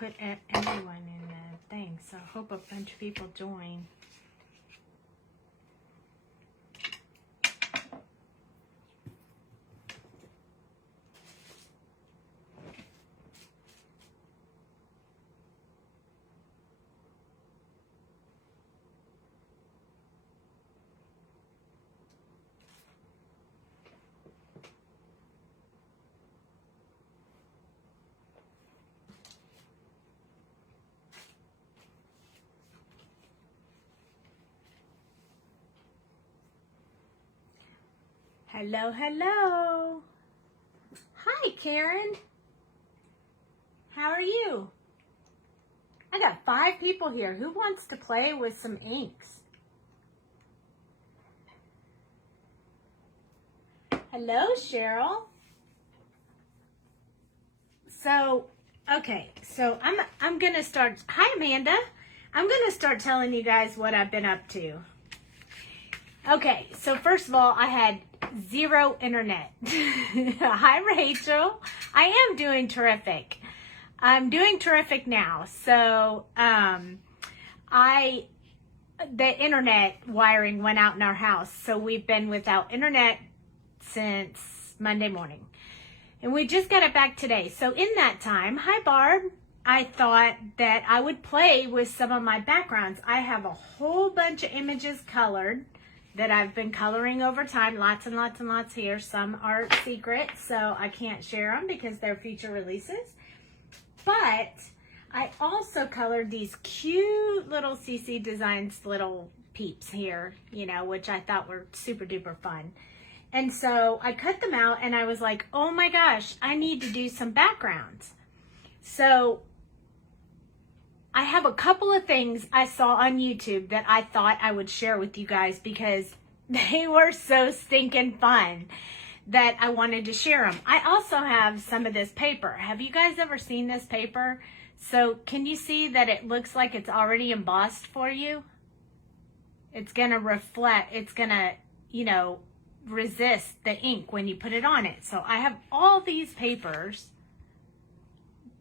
put everyone in the thing, so I hope a bunch of people join. Hello, hello. Hi, Karen. How are you? I got 5 people here. Who wants to play with some inks? Hello, Cheryl. So, okay. So I'm going to start. Hi, Amanda. I'm going to start telling you guys what I've been up to. Okay, so first of all, I had 0 internet. Hi, Rachel. I am doing terrific. I'm doing terrific now. So, the internet wiring went out in our house. So we've been without internet since Monday morning. And we just got it back today. So in that time, hi, Barb. I thought that I would play with some of my backgrounds. I have a whole bunch of images colored that I've been coloring over time, lots and lots and lots here. Some are secret, so I can't share them because they're future releases. But I also colored these cute little CC Designs little peeps here, you know, which I thought were super duper fun. And so I cut them out and I was like, oh my gosh, I need to do some backgrounds. So I have a couple of things I saw on YouTube that I thought I would share with you guys because they were so stinking fun that I wanted to share them. I also have some of this paper. Have you guys ever seen this paper? So can you see that it looks like it's already embossed for you? It's going to reflect, it's going to, you know, resist the ink when you put it on it. So I have all these papers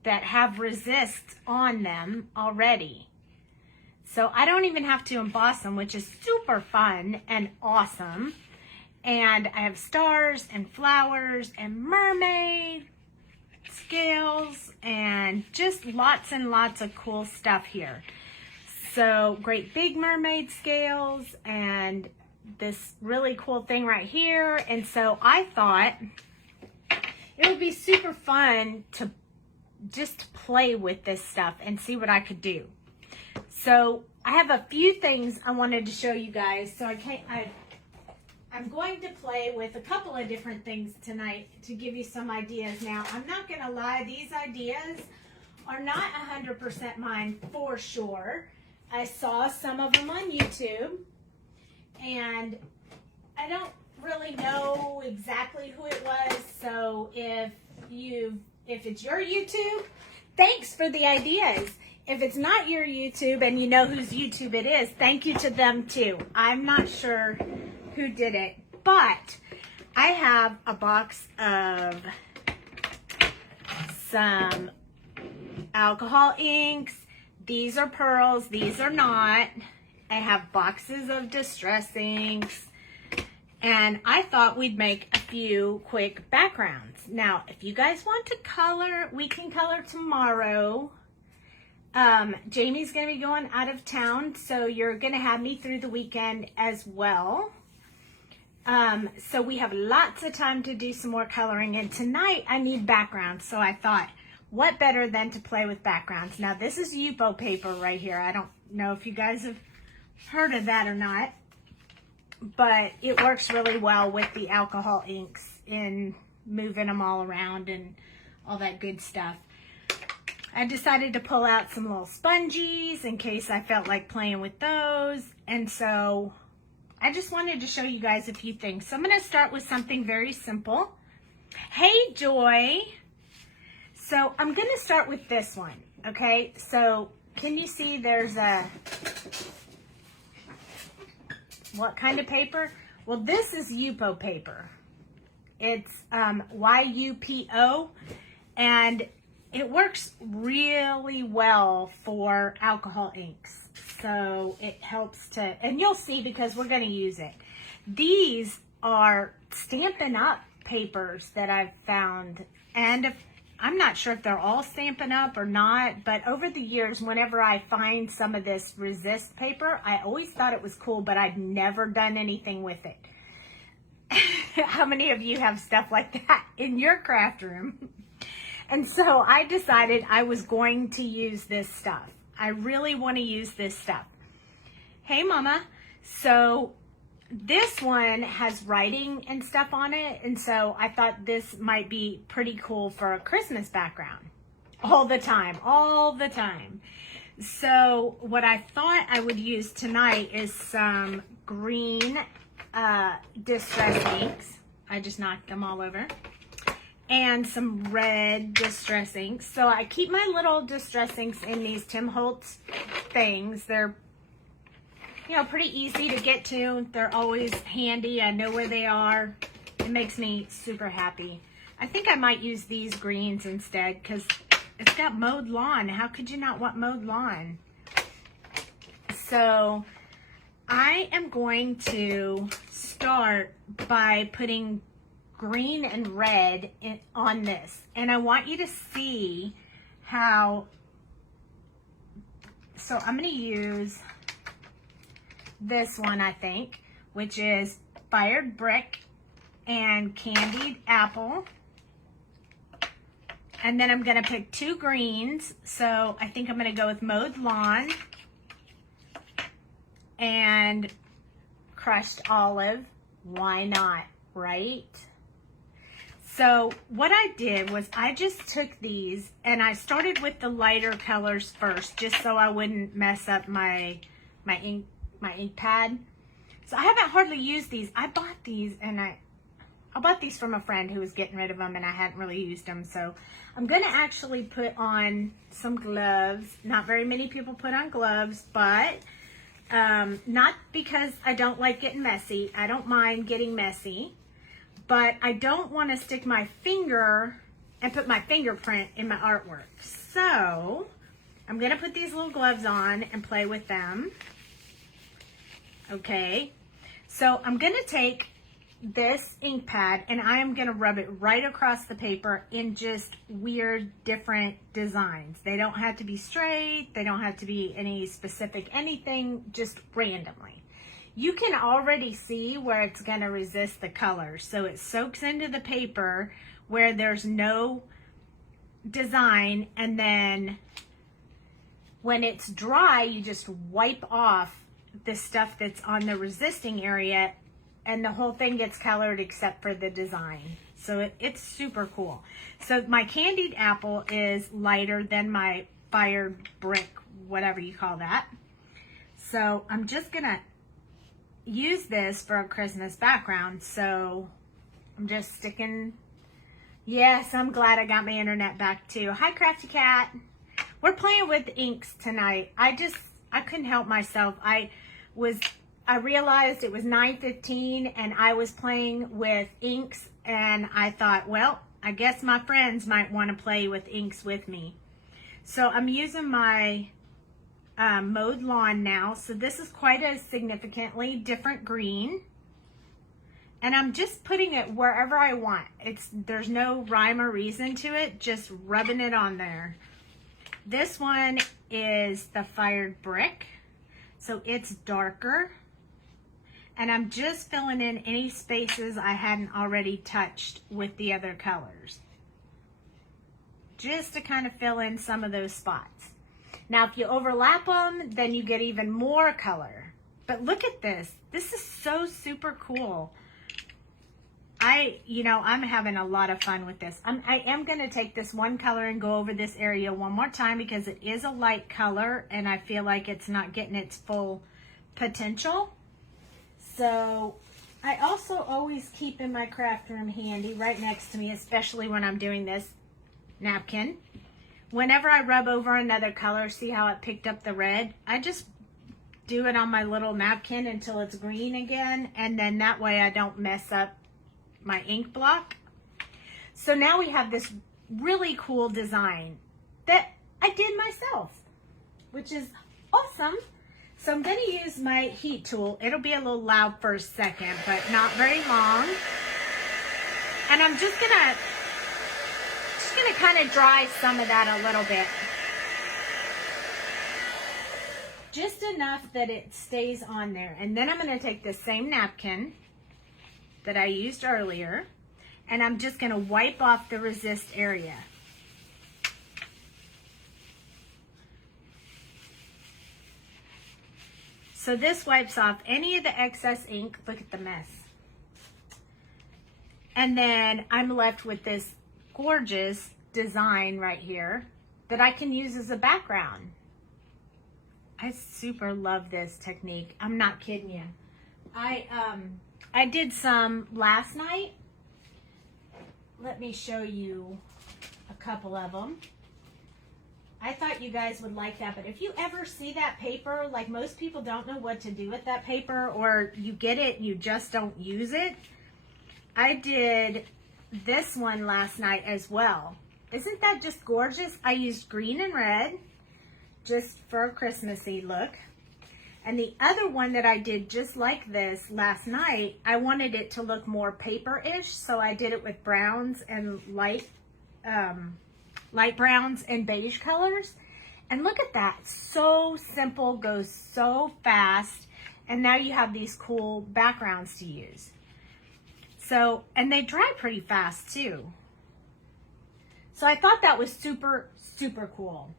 that have resist on them already. So I don't even have to emboss them, which is super fun and awesome. And I have stars and flowers and mermaid scales and just lots and lots of cool stuff here. So great big mermaid scales and this really cool thing right here. And so I thought it would be super fun to just play with this stuff and see what I could do. So I have a few things I wanted to show you guys. So I'm going to play with a couple of different things tonight to give you some ideas. Now, I'm not going to lie, these ideas are not 100% mine for sure. I saw some of them on YouTube and I don't really know exactly who it was. So if it's your YouTube, thanks for the ideas. If it's not your YouTube and you know whose YouTube it is, thank you to them too. I'm not sure who did it, but I have a box of some alcohol inks. These are pearls, these are not. I have boxes of Distress Inks. And I thought we'd make a few quick backgrounds. Now, if you guys want to color, we can color tomorrow. Jamie's going to be going out of town, so you're going to have me through the weekend as well. So we have lots of time to do some more coloring. And tonight I need backgrounds. So I thought, what better than to play with backgrounds? Now, this is Yupo paper right here. I don't know if you guys have heard of that or not, but it works really well with the alcohol inks in moving them all around and all that good stuff. I decided to pull out some little spongies in case I felt like playing with those. And so I just wanted to show you guys a few things. So I'm going to start with something very simple. Hey, Joy. So I'm going to start with this one. Okay, so can you see there's a, what kind of paper? Well, this is Yupo paper. It's YUPO, and it works really well for alcohol inks. So it helps to, and you'll see because we're going to use it. These are Stampin' Up papers that I've found, and I'm not sure if they're all Stampin' Up or not, but over the years, whenever I find some of this resist paper, I always thought it was cool, but I'd never done anything with it. How many of you have stuff like that in your craft room? And so I decided I was going to use this stuff. I really want to use this stuff. Hey, Mama. So this one has writing and stuff on it, and so I thought this might be pretty cool for a Christmas background. All the time. So what I thought I would use tonight is some green Distress Inks. I just knocked them all over. And some red Distress Inks. So I keep my little Distress Inks in these Tim Holtz things. They're, you know, pretty easy to get to. They're always handy. I know where they are. It makes me super happy. I think I might use these greens instead because it's got mowed lawn. How could you not want mowed lawn? So I am going to start by putting green and red on this, and I want you to see how. So I'm going to use this one, I think, which is Fired Brick and Candied Apple, and then I'm going to pick two greens. So I think I'm going to go with Mowed Lawn and Crushed Olive. Why not, right? So what I did was I just took these and I started with the lighter colors first, just so I wouldn't mess up my ink pad. So I haven't hardly used these. I bought these, and I bought these from a friend who was getting rid of them, and I hadn't really used them. So I'm going to actually put on some gloves. Not very many people put on gloves, but not because I don't like getting messy. I don't mind getting messy. But I don't want to stick my finger and put my fingerprint in my artwork. So I'm going to put these little gloves on and play with them. Okay. So I'm going to take this ink pad and I am going to rub it right across the paper in just weird, different designs. They don't have to be straight. They don't have to be any specific anything, just randomly. You can already see where it's going to resist the color. So it soaks into the paper where there's no design. And then when it's dry, you just wipe off the stuff that's on the resisting area and the whole thing gets colored except for the design. So it's super cool. So my Candied Apple is lighter than my Fired Brick, whatever you call that. So I'm just going to use this for a Christmas background. So I'm just sticking. Yes, I'm glad I got my internet back too. Hi, Crafty Cat. We're playing with inks tonight. I couldn't help myself. I realized it was 9:15 and I was playing with inks, and I thought, well, I guess my friends might want to play with inks with me. So I'm using my Mowed Lawn now. So this is quite a significantly different green, and I'm just putting it wherever I want. There's no rhyme or reason to it, just rubbing it on there. This one is the Fired Brick, so it's darker, and I'm just filling in any spaces I hadn't already touched with the other colors, just to kind of fill in some of those spots. Now, if you overlap them, then you get even more color. But look at this. This is so super cool. I'm having a lot of fun with this. I am going to take this one color and go over this area one more time because it is a light color and I feel like it's not getting its full potential. So I also always keep in my craft room handy right next to me, especially when I'm doing this napkin. Whenever I rub over another color, see how it picked up the red? I just do it on my little napkin until it's green again, and then that way I don't mess up my ink block. So now we have this really cool design that I did myself, which is awesome. So I'm going to use my heat tool. It'll be a little loud for a second, but not very long. And I'm just gonna kind of dry some of that a little bit. Just enough that it stays on there. And then I'm going to take the same napkin that I used earlier, and I'm just going to wipe off the resist area. So this wipes off any of the excess ink. Look at the mess. And then I'm left with this gorgeous design right here that I can use as a background. I super love this technique. I'm not kidding you. I did some last night. Let me show you a couple of them. I thought you guys would like that, but if you ever see that paper, like most people don't know what to do with that paper, or you get it and you just don't use it. I did this one last night as well. Isn't that just gorgeous? I used green and red just for a Christmassy look. And the other one that I did just like this last night, I wanted it to look more paper-ish, so I did it with browns and light browns and beige colors. And look at that, so simple, goes so fast, and now you have these cool backgrounds to use. So, and they dry pretty fast too. So I thought that was super, super cool.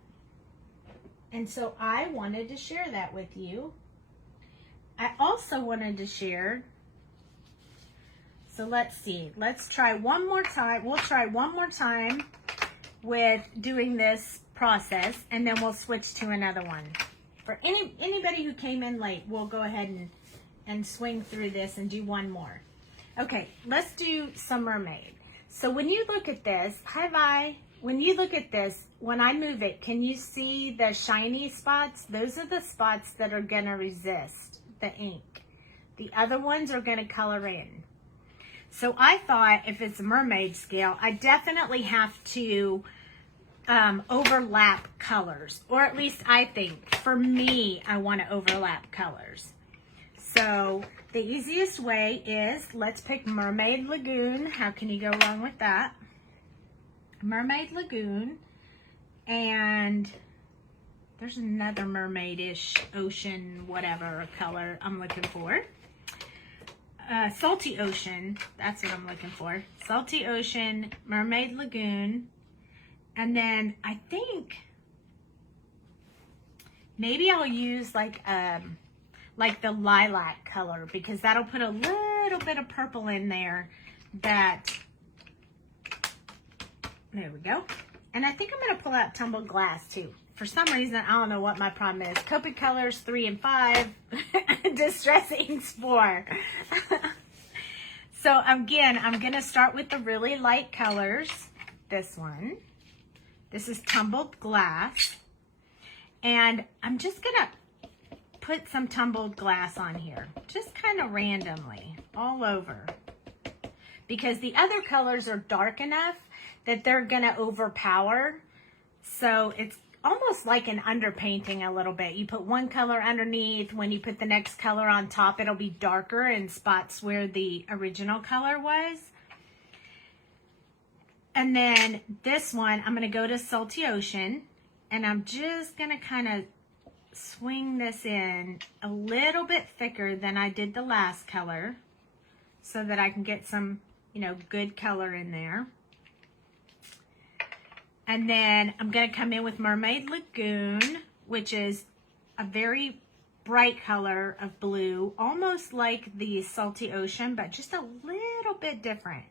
And so I wanted to share that with you. I also wanted to share, so let's see, let's try one more time. We'll try one more time with doing this process, and then we'll switch to another one. For anybody who came in late, we'll go ahead and swing through this and do one more. Okay, let's do some mermaid. So when you look at this, hi Vi, when you look at this, when I move it, can you see the shiny spots? Those are the spots that are gonna resist the ink. The other ones are gonna color in. So I thought if it's a mermaid scale, I definitely have to overlap colors, or at least I think, for me, I want to overlap colors. So the easiest way is, let's pick Mermaid Lagoon. How can you go wrong with that? Mermaid Lagoon, and there's another mermaid-ish ocean, whatever color I'm looking for. Salty Ocean, that's what I'm looking for. Salty Ocean, Mermaid Lagoon, and then I think maybe I'll use like the lilac color, because that'll put a little bit of purple in there. There we go. And I think I'm going to pull out Tumbled Glass too. For some reason, I don't know what my problem is. Copic Colors 3 and 5, Distress Inks 4. So again, I'm going to start with the really light colors. This one. This is Tumbled Glass. And I'm just going to put some Tumbled Glass on here. Just kind of randomly, all over. Because the other colors are dark enough that they're going to overpower. So it's almost like an underpainting a little bit. You put one color underneath. When you put the next color on top, it'll be darker in spots where the original color was. And then this one, I'm going to go to Salty Ocean, and I'm just going to kind of swing this in a little bit thicker than I did the last color, so that I can get some, good color in there. And then I'm going to come in with Mermaid Lagoon, which is a very bright color of blue, almost like the Salty Ocean, but just a little bit different.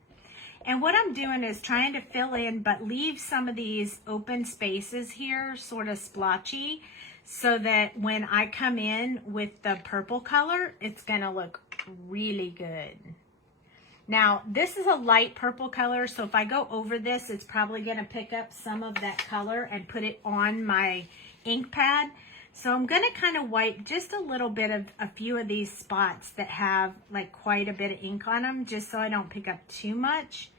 And what I'm doing is trying to fill in, but leave some of these open spaces here, sort of splotchy, so that when I come in with the purple color, it's going to look really good. Now, this is a light purple color, so if I go over this, it's probably going to pick up some of that color and put it on my ink pad. So I'm going to kind of wipe just a little bit of a few of these spots that have like quite a bit of ink on them, just so I don't pick up too much.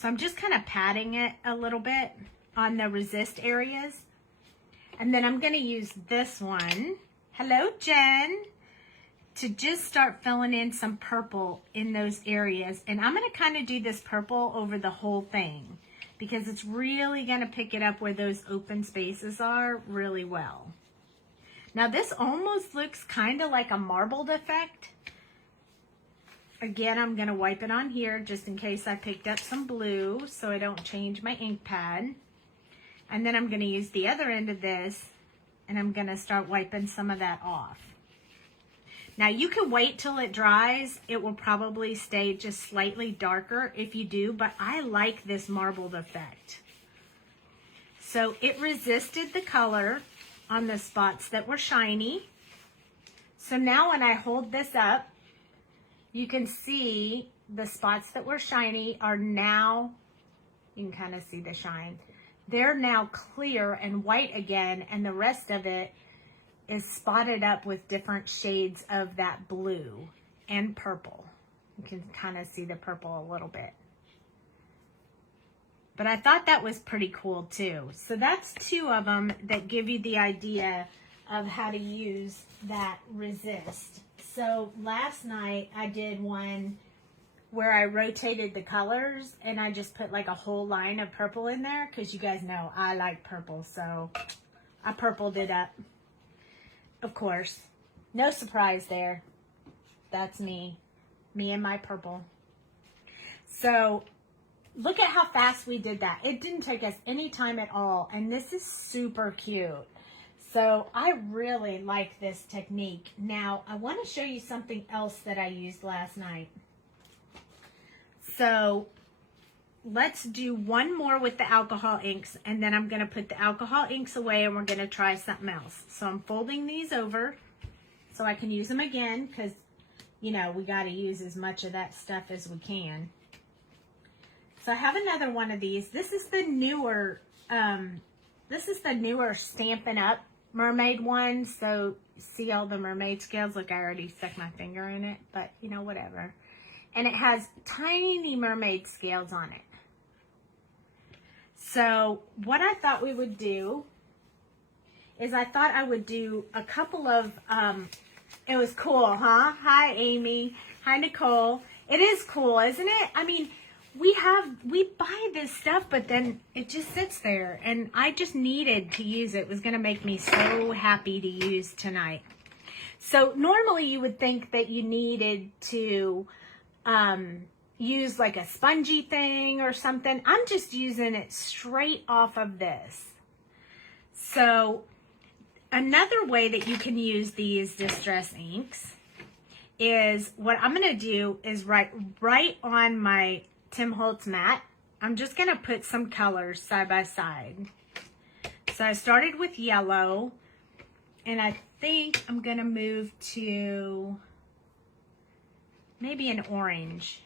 So I'm just kind of patting it a little bit on the resist areas. And then I'm going to use this one, hello Jen, to just start filling in some purple in those areas. And I'm going to kind of do this purple over the whole thing because it's really going to pick it up where those open spaces are really well. Now this almost looks kind of like a marbled effect. Again, I'm going to wipe it on here just in case I picked up some blue so I don't change my ink pad. And then I'm going to use the other end of this and I'm going to start wiping some of that off. Now you can wait till it dries. It will probably stay just slightly darker if you do, but I like this marbled effect. So it resisted the color on the spots that were shiny. So now when I hold this up, you can see the spots that were shiny are now, you can kind of see the shine. They're now clear and white again, and the rest of it is spotted up with different shades of that blue and purple. You can kind of see the purple a little bit. But I thought that was pretty cool too. So that's two of them that give you the idea of how to use that resist. So last night I did one where I rotated the colors and I just put like a whole line of purple in there because you guys know I like purple, so I purpled it up. Of course, no surprise there. That's me and my purple. So look at how fast we did that. It didn't take us any time at all, and this is super cute. So I really like this technique. Now, I want to show you something else that I used last night. So let's do one more with the alcohol inks, and then I'm going to put the alcohol inks away and we're going to try something else. So I'm folding these over so I can use them again because, you know, we got to use as much of that stuff as we can. So I have another one of these. This is the newer Stampin' Up! Mermaid one. So see all the mermaid scales? Look, I already stuck my finger in it, but you know, whatever. And it has tiny mermaid scales on it. So what I thought we would do is I thought I would do a couple of, it was cool, huh? Hi, Amy. Hi, Nicole. It is cool, isn't it? I mean, we buy this stuff, but then it just sits there, and I just needed to use it. It was going to make me so happy to use tonight. So normally you would think that you needed to use like a spongy thing or something. I'm just using it straight off of this. So another way that you can use these Distress inks is what I'm going to do is right on my Tim Holtz mat, I'm just going to put some colors side by side. So I started with yellow, and I think I'm going to move to maybe an orange.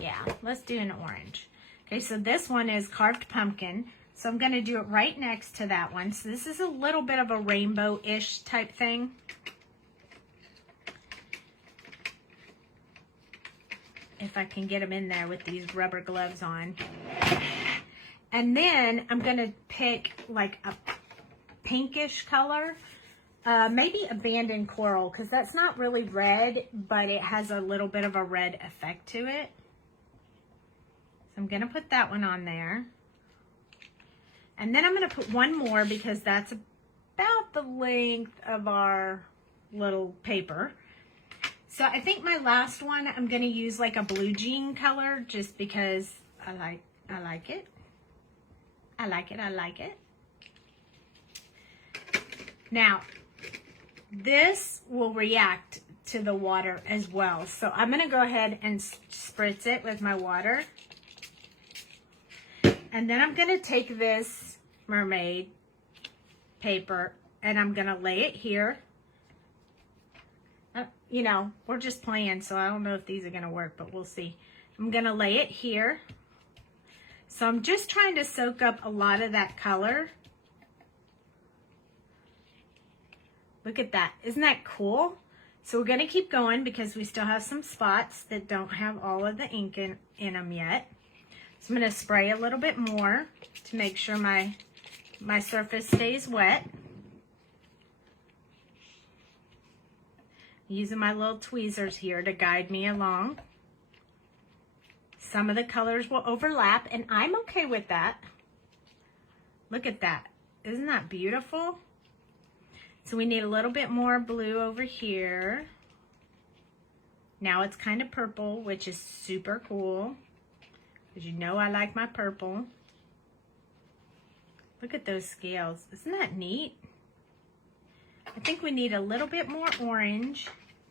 Yeah, let's do an orange. Okay, so this one is Carved Pumpkin. So I'm going to do it right next to that one. So this is a little bit of a rainbow-ish type thing. If I can get them in there with these rubber gloves on. And then I'm going to pick like a pinkish color. Maybe Abandoned Coral, because that's not really red, but it has a little bit of a red effect to it. So I'm going to put that one on there. And then I'm going to put one more because that's about the length of our little paper. So I think my last one, I'm going to use like a blue jean color just because I like it. I like it. Now, this will react to the water as well. So I'm going to go ahead and spritz it with my water. And then I'm going to take this mermaid paper and I'm going to lay it here. You know, we're just playing, so I don't know if these are going to work, but we'll see. I'm going to lay it here. So I'm just trying to soak up a lot of that color. Look at that. Isn't that cool? So we're going to keep going because we still have some spots that don't have all of the ink in them yet. So I'm going to spray a little bit more to make sure my surface stays wet. Using my little tweezers here to guide me along. Some of the colors will overlap, and I'm okay with that. Look at that. Isn't that beautiful? So we need a little bit more blue over here. Now it's kind of purple, which is super cool. Because you know I like my purple. Look at those scales. Isn't that neat? I think we need a little bit more orange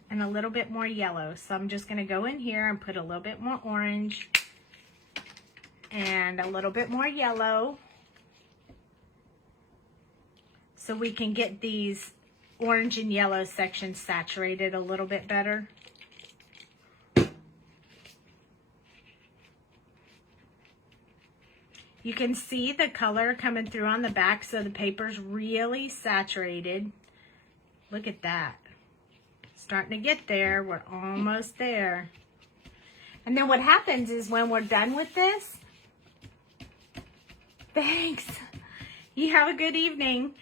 and a little bit more yellow. So I'm just going to go in here and put a little bit more orange and a little bit more yellow so we can get these orange and yellow sections saturated a little bit better. You can see the color coming through on the back, so the paper's really saturated. Look at that. Starting to get there. We're almost there. And then what happens is when we're done with this, thanks, you have a good evening,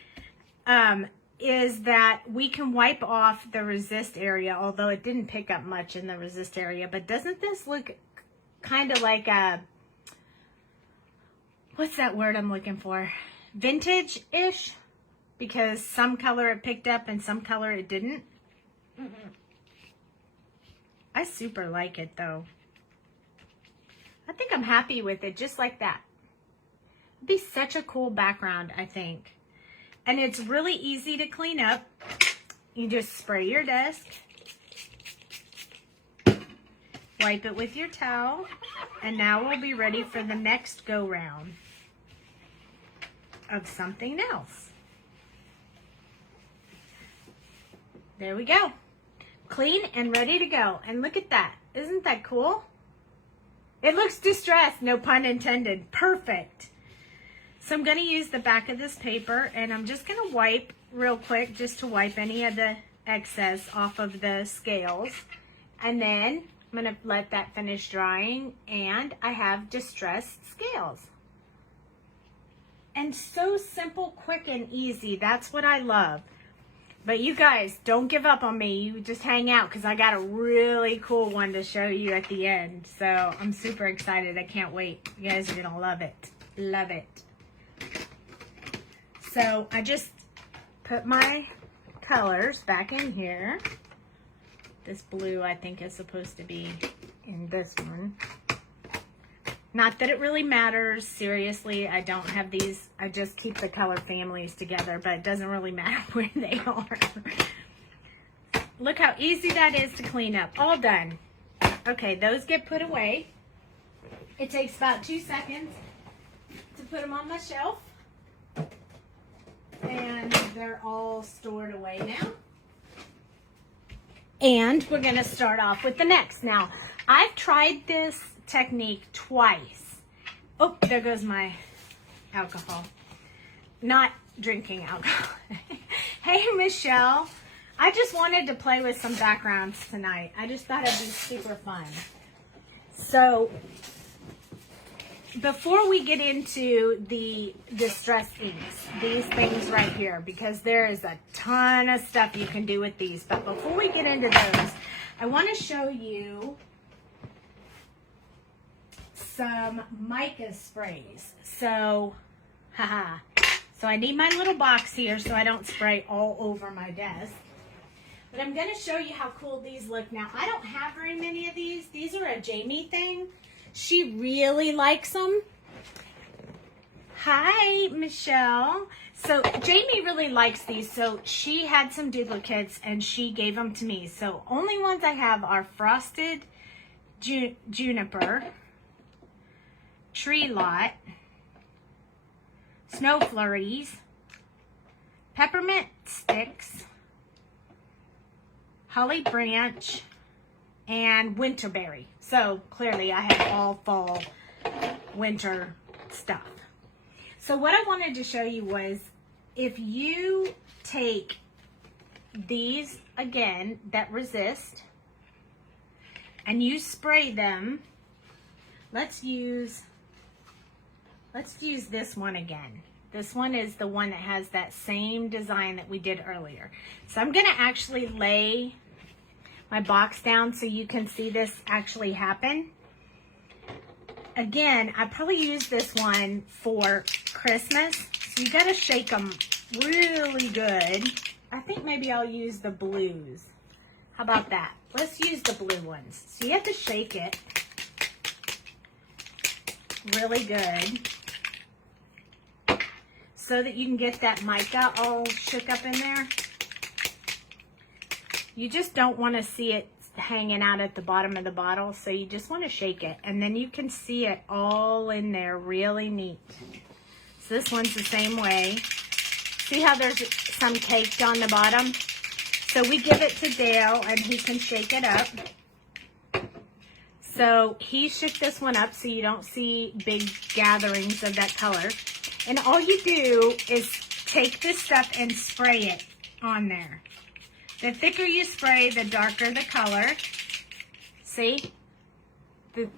is that we can wipe off the resist area, although it didn't pick up much in the resist area. But doesn't this look kind of like a, what's that word I'm looking for? Vintage-ish? Because some color it picked up and some color it didn't. I super like it though. I think I'm happy with it just like that. It'd be such a cool background, I think. And it's really easy to clean up. You just spray your desk. Wipe it with your towel. And now we'll be ready for the next go round of something else. There we go. Clean and ready to go. And look at that. Isn't that cool? It looks distressed, no pun intended. Perfect. So I'm going to use the back of this paper, and I'm just going to wipe real quick just to wipe any of the excess off of the scales. And then I'm going to let that finish drying, and I have distressed scales. And so simple, quick, and easy. That's what I love. But you guys, don't give up on me. You just hang out because I got a really cool one to show you at the end. So I'm super excited. I can't wait. You guys are going to love it. Love it. So I just put my colors back in here. This blue I think is supposed to be in this one. Not that it really matters. Seriously, I don't have these. I just keep the color families together, but it doesn't really matter where they are. Look how easy that is to clean up. All done. Okay, those get put away. It takes about 2 seconds to put them on my shelf. And they're all stored away now. And we're going to start off with the next. Now, I've tried this technique twice. Oh, there goes my alcohol. Not drinking alcohol. Hey, Michelle. I just wanted to play with some backgrounds tonight. I just thought it'd be super fun. So, before we get into the Distress Inks, these things right here, because there is a ton of stuff you can do with these. But before we get into those, I want to show you some mica sprays. So, so I need my little box here so I don't spray all over my desk. But I'm going to show you how cool these look. Now, I don't have very many of these. These are a Jamie thing. She really likes them. Hi, Michelle. So Jamie really likes these. So she had some duplicates and she gave them to me. So only ones I have are Frosted Juniper, Tree Lot, Snow Flurries, Peppermint Sticks, Holly Branch, and Winterberry. So clearly I have all fall, winter stuff. So what I wanted to show you was if you take these again that resist, and you spray them. Let's use this one again. This one is the one that has that same design that we did earlier. So I'm gonna actually lay my box down so you can see this actually happen. Again, I probably use this one for Christmas. So you gotta shake them really good. I think maybe I'll use the blues. How about that? Let's use the blue ones. So you have to shake it really good so that you can get that mica all shook up in there. You just don't want to see it hanging out at the bottom of the bottle, so you just want to shake it, and then you can see it all in there really neat. So this one's the same way. See how there's some caked on the bottom? So we give it to Dale, and he can shake it up. So he shook this one up so you don't see big gatherings of that color. And all you do is take this stuff and spray it on there. The thicker you spray, the darker the color. See? The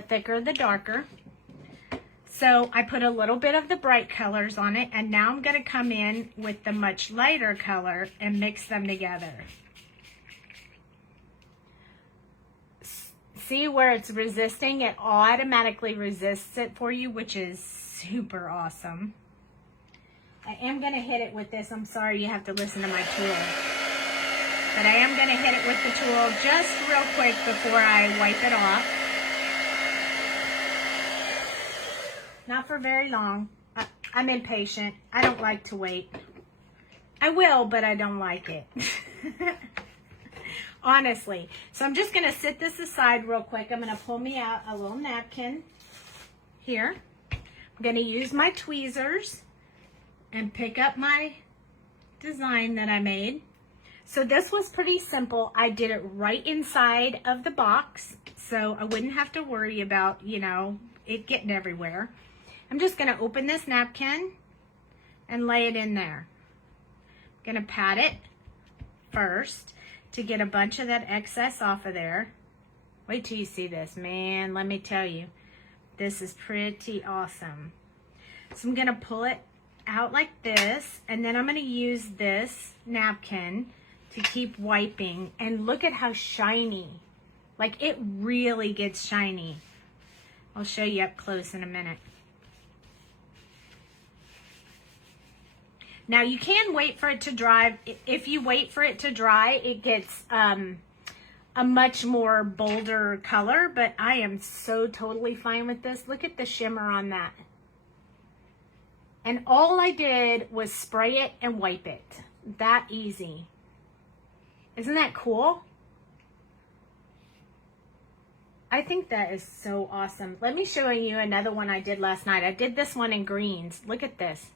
thicker, the darker. So I put a little bit of the bright colors on it, and now I'm going to come in with the much lighter color and mix them together. See where it's resisting? It automatically resists it for you, which is super awesome. I am going to hit it with this. I'm sorry you have to listen to my tool. But I am going to hit it with the tool just real quick before I wipe it off. Not for very long. I'm impatient. I don't like to wait. I will, but I don't like it. Honestly. So I'm just going to sit this aside real quick. I'm going to pull me out a little napkin here. I'm going to use my tweezers and pick up my design that I made. So this was pretty simple. I did it right inside of the box, so I wouldn't have to worry about, you know, it getting everywhere. I'm just going to open this napkin and lay it in there. I'm going to pat it first to get a bunch of that excess off of there. Wait till you see this. Man, let me tell you, this is pretty awesome. So I'm going to pull it out like this, and then I'm going to use this napkin to keep wiping, and look at how shiny. Like, it really gets shiny. I'll show you up close in a minute. Now you can wait for it to dry. If you wait for it to dry, it gets a much more bolder color, but I am so totally fine with this. Look at the shimmer on that. And all I did was spray it and wipe it. That easy. Isn't that cool? I think that is so awesome. Let me show you another one I did last night. I did this one in greens. Look at this.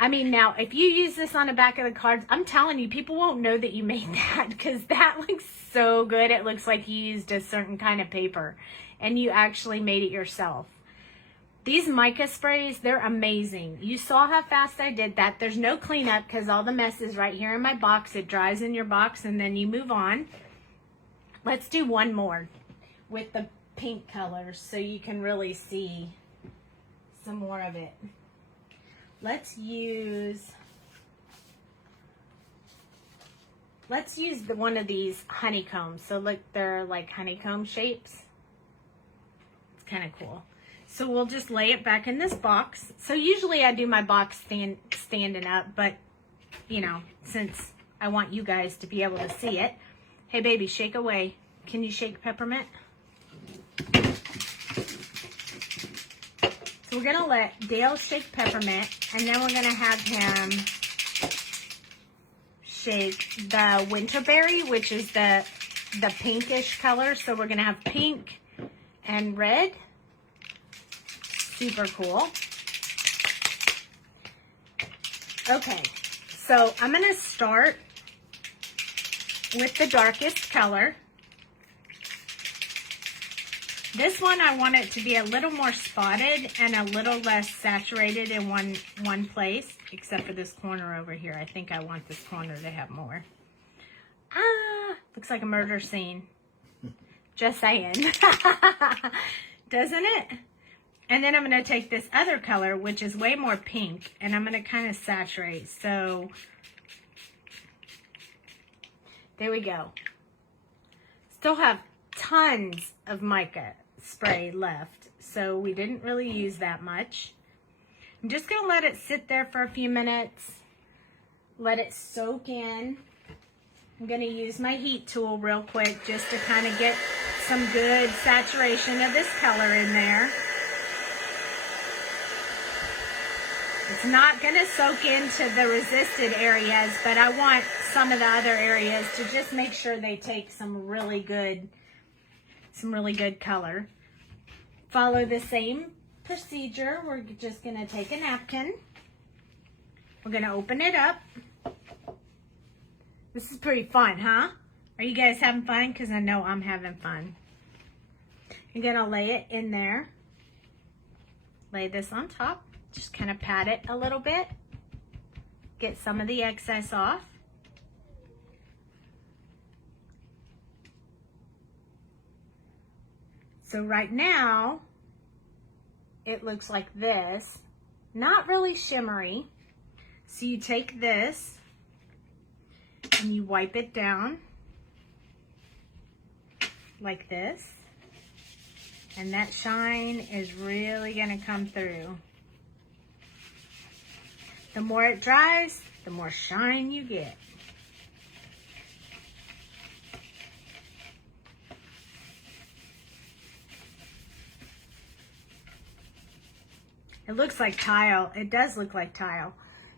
I mean, now, if you use this on the back of the cards, I'm telling you, people won't know that you made that, because that looks so good. It looks like you used a certain kind of paper and you actually made it yourself. These mica sprays, they're amazing. You saw how fast I did that. There's no cleanup because all the mess is right here in my box. It dries in your box and then you move on. Let's do one more with the pink colors so you can really see some more of it. Let's use one of these honeycombs. So look, they're like honeycomb shapes. It's kind of cool. So we'll just lay it back in this box. So usually I do my box standing up, but you know, since I want you guys to be able to see it. Hey baby, shake away. Can you shake peppermint? So we're gonna let Dale shake peppermint, and then we're gonna have him shake the winterberry, which is the pinkish color. So we're gonna have pink and red. Super cool. Okay, so I'm gonna start with the darkest color. This one, I want it to be a little more spotted and a little less saturated in one place. except for this corner over here. I think I want this corner to have more. Looks like a murder scene. Just saying. Doesn't it? And then I'm going to take this other color, which is way more pink, and I'm going to kind of saturate. So, there we go. Still have tons of mica spray left, so we didn't really use that much. I'm just going to let it sit there for a few minutes. Let it soak in. I'm going to use my heat tool real quick just to kind of get some good saturation of this color in there. It's not going to soak into the resisted areas, but I want some of the other areas to just make sure they take some really good color. Follow the same procedure. We're just going to take a napkin. We're going to open it up. This is pretty fun, huh? Are you guys having fun? Because I know I'm having fun. You're going to lay it in there. Lay this on top. Just kind of pat it a little bit. Get some of the excess off. So right now, it looks like this. Not really shimmery. So you take this and you wipe it down like this. And that shine is really going to come through. The more it dries, the more shine you get. It looks like tile. It does look like tile.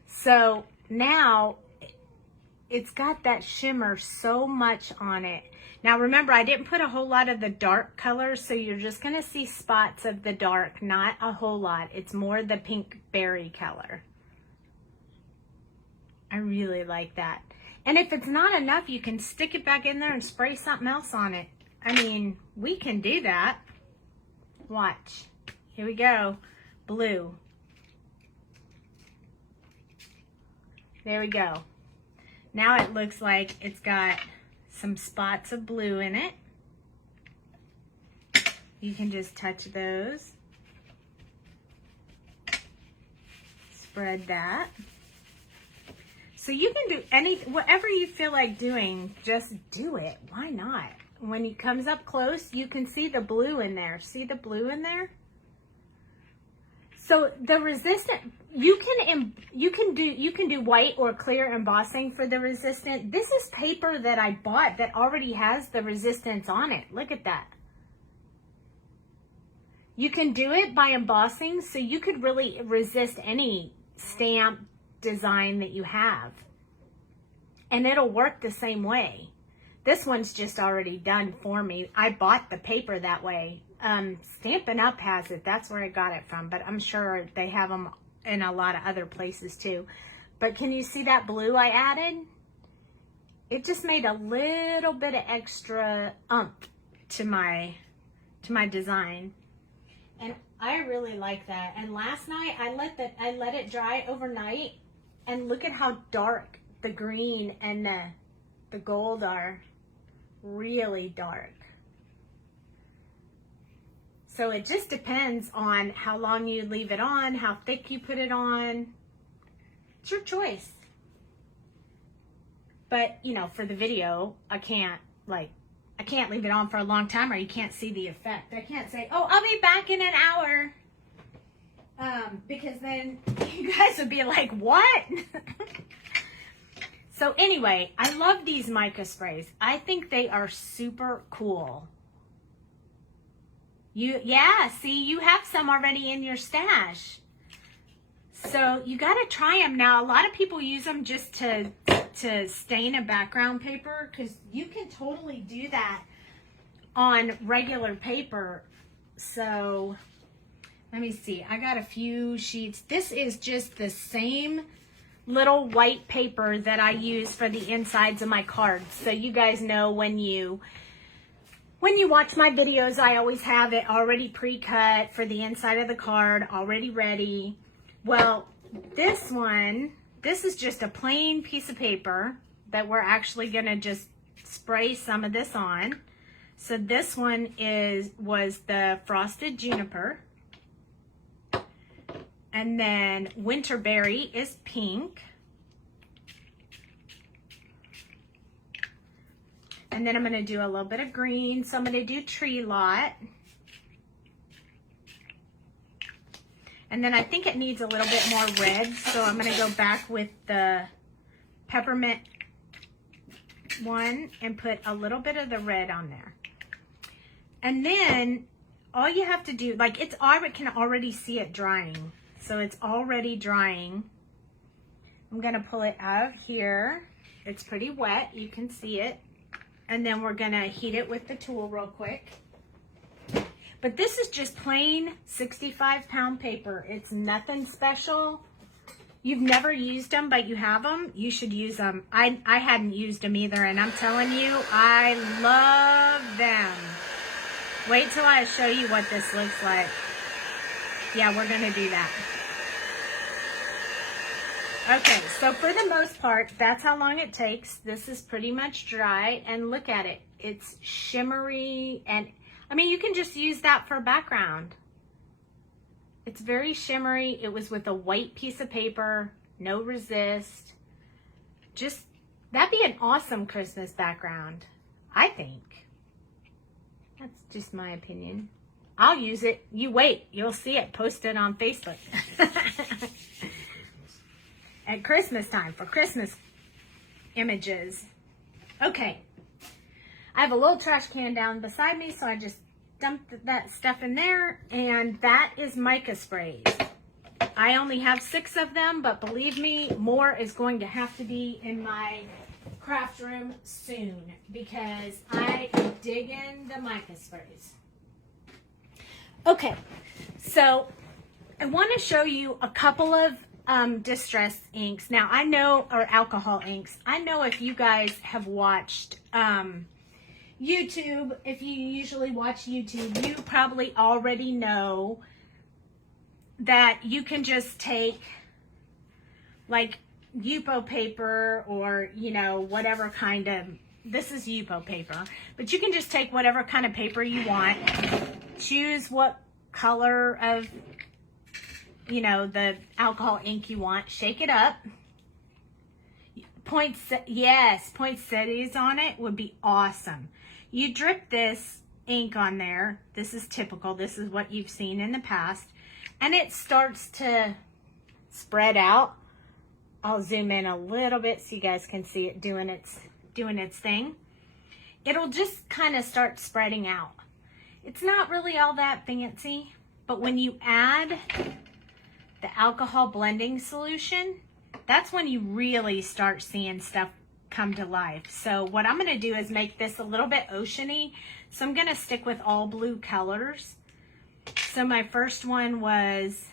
So now it's got that shimmer so much on it. Now remember, I didn't put a whole lot of the dark colors, so you're just going to see spots of the dark, not a whole lot. It's more the pink berry color. I really like that. And if it's not enough, you can stick it back in there and spray something else on it. I mean, we can do that. Watch. Here we go. Blue. There we go. Now it looks like it's got some spots of blue in it. You can just touch those. Spread that. So you can do whatever you feel like doing, just do it. Why not? When it comes up close, you can see the blue in there. See the blue in there? So the resistant, you can do white or clear embossing for the resistant. This is paper that I bought that already has the resistance on it. Look at that. You can do it by embossing, so you could really resist any stamp design that you have, and it'll work the same way. This one's just already done for me. I bought the paper that way. Stampin' Up has it. That's where I got it from, but I'm sure they have them in a lot of other places too. But can you see that blue I added? It just made a little bit of extra oomph to my design, and I really like that. And last night I let it dry overnight, and look at how dark the green and the gold are. Really dark. So it just depends on how long you leave it on, how thick you put it on. It's your choice. But, you know, for the video, I can't leave it on for a long time, or you can't see the effect. I can't say, oh, I'll be back in an hour. Because then you guys would be like, what? So anyway, I love these mica sprays. I think they are super cool. Yeah, see, you have some already in your stash. So you got to try them. Now, a lot of people use them just to stain a background paper, because you can totally do that on regular paper. So let me see. I got a few sheets. This is just the same little white paper that I use for the insides of my cards. So you guys know when you watch my videos, I always have it already pre-cut for the inside of the card, already ready. Well, this one, this is just a plain piece of paper that we're actually gonna just spray some of this on. So this one was the Frosted Juniper. And then Winterberry is pink. And then I'm gonna do a little bit of green. So I'm gonna do Tree Lot. And then I think it needs a little bit more red. So I'm gonna go back with the Peppermint one and put a little bit of the red on there. And then all you have to do, like I can already see it drying. So it's already drying. I'm gonna pull it out of here. It's pretty wet, you can see it. And then we're gonna heat it with the tool real quick. But this is just plain 65-pound paper. It's nothing special. You've never used them, but you have them. You should use them. I hadn't used them either, and I'm telling you, I love them. Wait till I show you what this looks like. Yeah, we're gonna do that. Okay, so for the most part, that's how long it takes. This is pretty much dry, and look at it. It's shimmery, and I mean, you can just use that for background. It's very shimmery. It was with a white piece of paper, no resist. Just, that'd be an awesome Christmas background, I think. That's just my opinion. I'll use it. You wait, you'll see it posted on Facebook. At Christmas time, for Christmas images. Okay. I have a little trash can down beside me, so I just dumped that stuff in there, and that is mica sprays. I only have 6 of them, but believe me, more is going to have to be in my craft room soon because I am digging the mica sprays. Okay, so I want to show you a couple of Distress inks. Now I know, or alcohol inks. I know if you guys have watched YouTube, if you usually watch YouTube, you probably already know that you can just take like Yupo paper or, you know, whatever kind of, this is Yupo paper, but you can just take whatever kind of paper you want, choose what color of, you know, the alcohol ink you want, shake it up. Poinsettias on it would be awesome. You drip this ink on there. This is typical. This is what you've seen in the past. And it starts to spread out. I'll zoom in a little bit so you guys can see it doing its thing. It'll just kind of start spreading out. It's not really all that fancy, but when you add the alcohol blending solution, that's when you really start seeing stuff come to life. So what I'm going to do is make this a little bit oceany. So I'm going to stick with all blue colors. So my first one was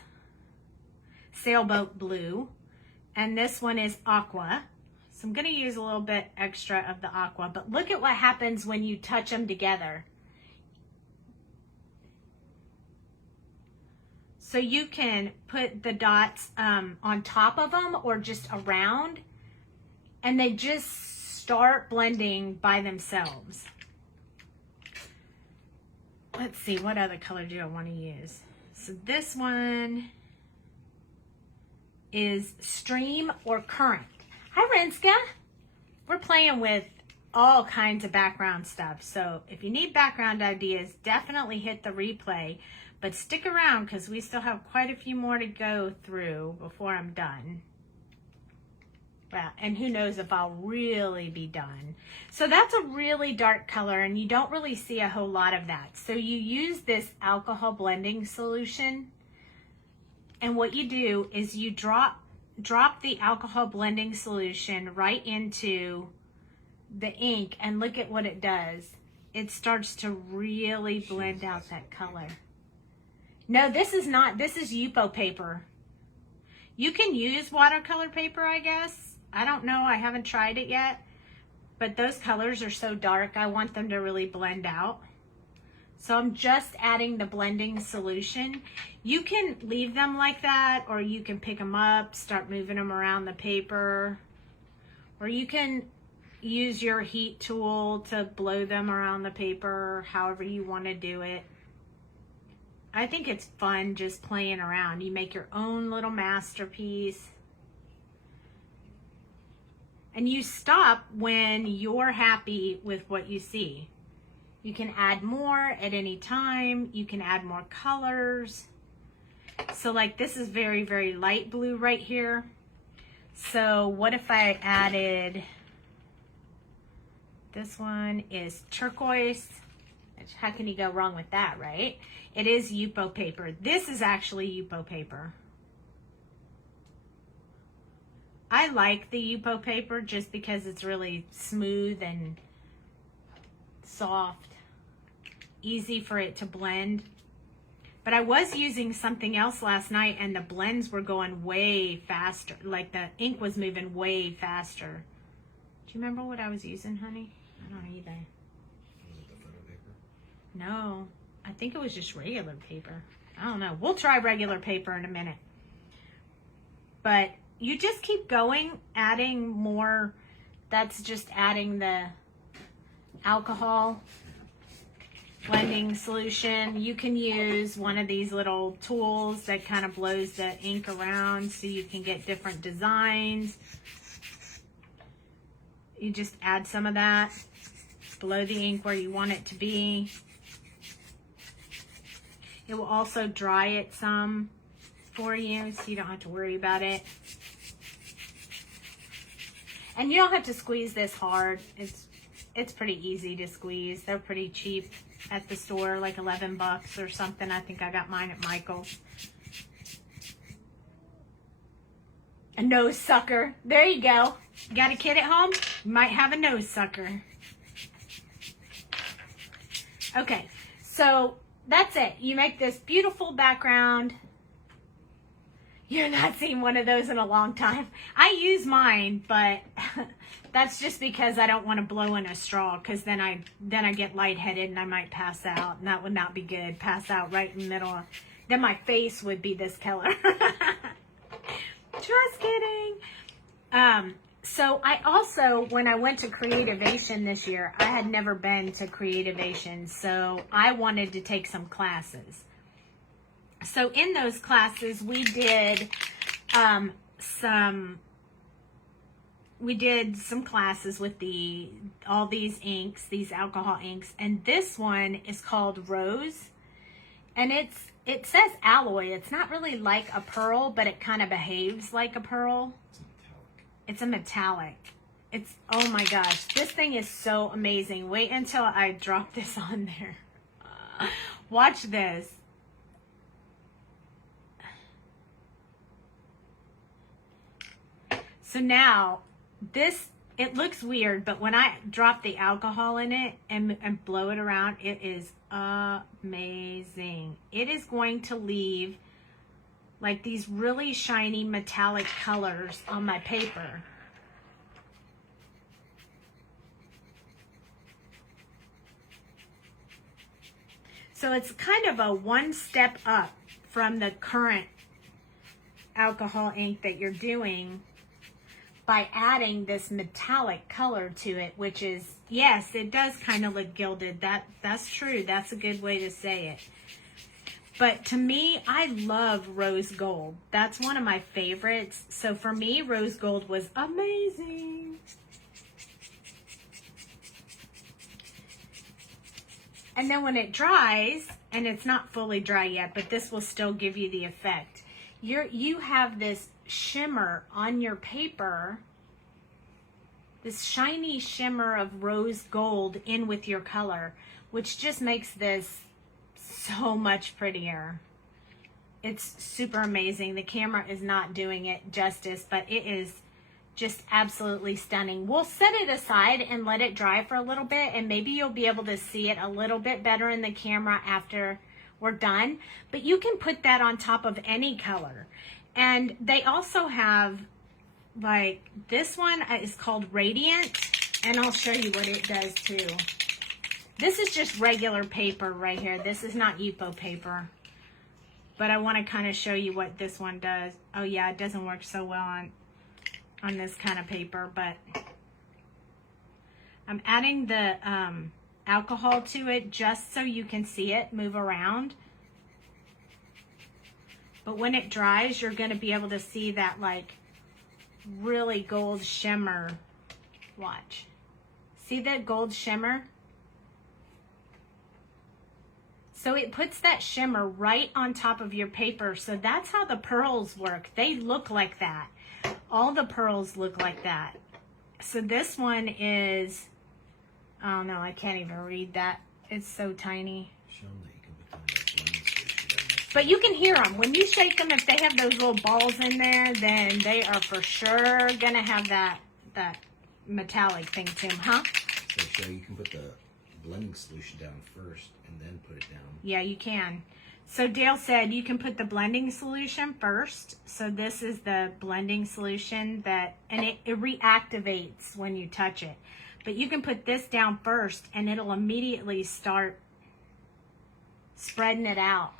Sailboat Blue, and this one is Aqua. So I'm going to use a little bit extra of the Aqua, but look at what happens when you touch them together. So you can put the dots on top of them or just around, and they just start blending by themselves. Let's see, what other color do I want to use? So this one is Stream or Current. Hi, Renska. We're playing with all kinds of background stuff. So if you need background ideas, definitely hit the replay. But stick around because we still have quite a few more to go through before I'm done. Well, and who knows if I'll really be done. So that's a really dark color, and you don't really see a whole lot of that. So you use this alcohol blending solution, and what you do is you drop the alcohol blending solution right into the ink, and look at what it does. It starts to really blend out that color. No, this is not. This is Yupo paper. You can use watercolor paper, I guess. I don't know. I haven't tried it yet. But those colors are so dark. I want them to really blend out. So I'm just adding the blending solution. You can leave them like that, or you can pick them up, start moving them around the paper, or you can use your heat tool to blow them around the paper, however you want to do it. I think it's fun just playing around. You make your own little masterpiece. And you stop when you're happy with what you see. You can add more at any time. You can add more colors. So like this is very, very light blue right here. So what if I added, this one is turquoise. How can you go wrong with that, right? It is Yupo paper. This is actually Yupo paper. I like the Yupo paper just because it's really smooth and soft, easy for it to blend. But I was using something else last night and the blends were going way faster. Like the ink was moving way faster. Do you remember what I was using, honey? I don't either. Was it the photo paper? No, I think it was just regular paper. I don't know. We'll try regular paper in a minute. But you just keep going, adding more. That's just adding the alcohol blending solution. You can use one of these little tools that kind of blows the ink around so you can get different designs. You just add some of that, blow the ink where you want it to be. It will also dry it some for you so you don't have to worry about it. And you don't have to squeeze this hard. It's pretty easy to squeeze. They're pretty cheap at the store, like 11 bucks or something. I think I got mine at Michael's. A nose sucker. There you go. You got a kid at home? You might have a nose sucker. Okay, so that's it. You make this beautiful background. You're not seeing one of those in a long time. I use mine, but that's just because I don't want to blow in a straw, because then I get lightheaded and I might pass out, and that would not be good. Pass out right in the middle. Then my face would be this color. Just kidding. So I also, when I went to Creativation this year, I had never been to Creativation, so I wanted to take some classes. So in those classes, we did some classes with all these inks, these alcohol inks, and this one is called Rose, and it says alloy. It's not really like a pearl, but it kind of behaves like a pearl. It's a metallic. Oh my gosh, this thing is so amazing. Wait until I drop this on there. Watch this. So now, it looks weird, but when I drop the alcohol in it and blow it around, it is amazing. It is going to leave like these really shiny metallic colors on my paper. So it's kind of a one step up from the current alcohol ink that you're doing by adding this metallic color to it, which is, yes, it does kind of look gilded. That's true. That's a good way to say it. But to me, I love rose gold. That's one of my favorites. So for me, rose gold was amazing. And then when it dries, and it's not fully dry yet, but this will still give you the effect. You have this shimmer on your paper, this shiny shimmer of rose gold in with your color, which just makes this so much prettier. It's super amazing. The camera is not doing it justice, but it is just absolutely stunning. We'll set it aside and let it dry for a little bit, and maybe you'll be able to see it a little bit better in the camera after we're done. But you can put that on top of any color. And they also have, like, this one is called Radiant, and I'll show you what it does too. This is just regular paper right here. This is not Yupo paper. But I want to kind of show you what this one does. Oh yeah, it doesn't work so well on this kind of paper, but I'm adding the alcohol to it just so you can see it move around. But when it dries, you're going to be able to see that like really gold shimmer. Watch. See that gold shimmer? So it puts that shimmer right on top of your paper. So that's how the pearls work. They look like that. All the pearls look like that. So this one is, oh no, I can't even read that. It's so tiny. Show them that you can put them in that blending solution down there. But you can hear them. When you shake them, if they have those little balls in there, then they are for sure going to have that metallic thing to them, huh? So show you can put the blending solution down first and then put it down. Yeah, you can. So Dale said you can put the blending solution first. So this is the blending solution and it reactivates when you touch it. But you can put this down first and it'll immediately start spreading it out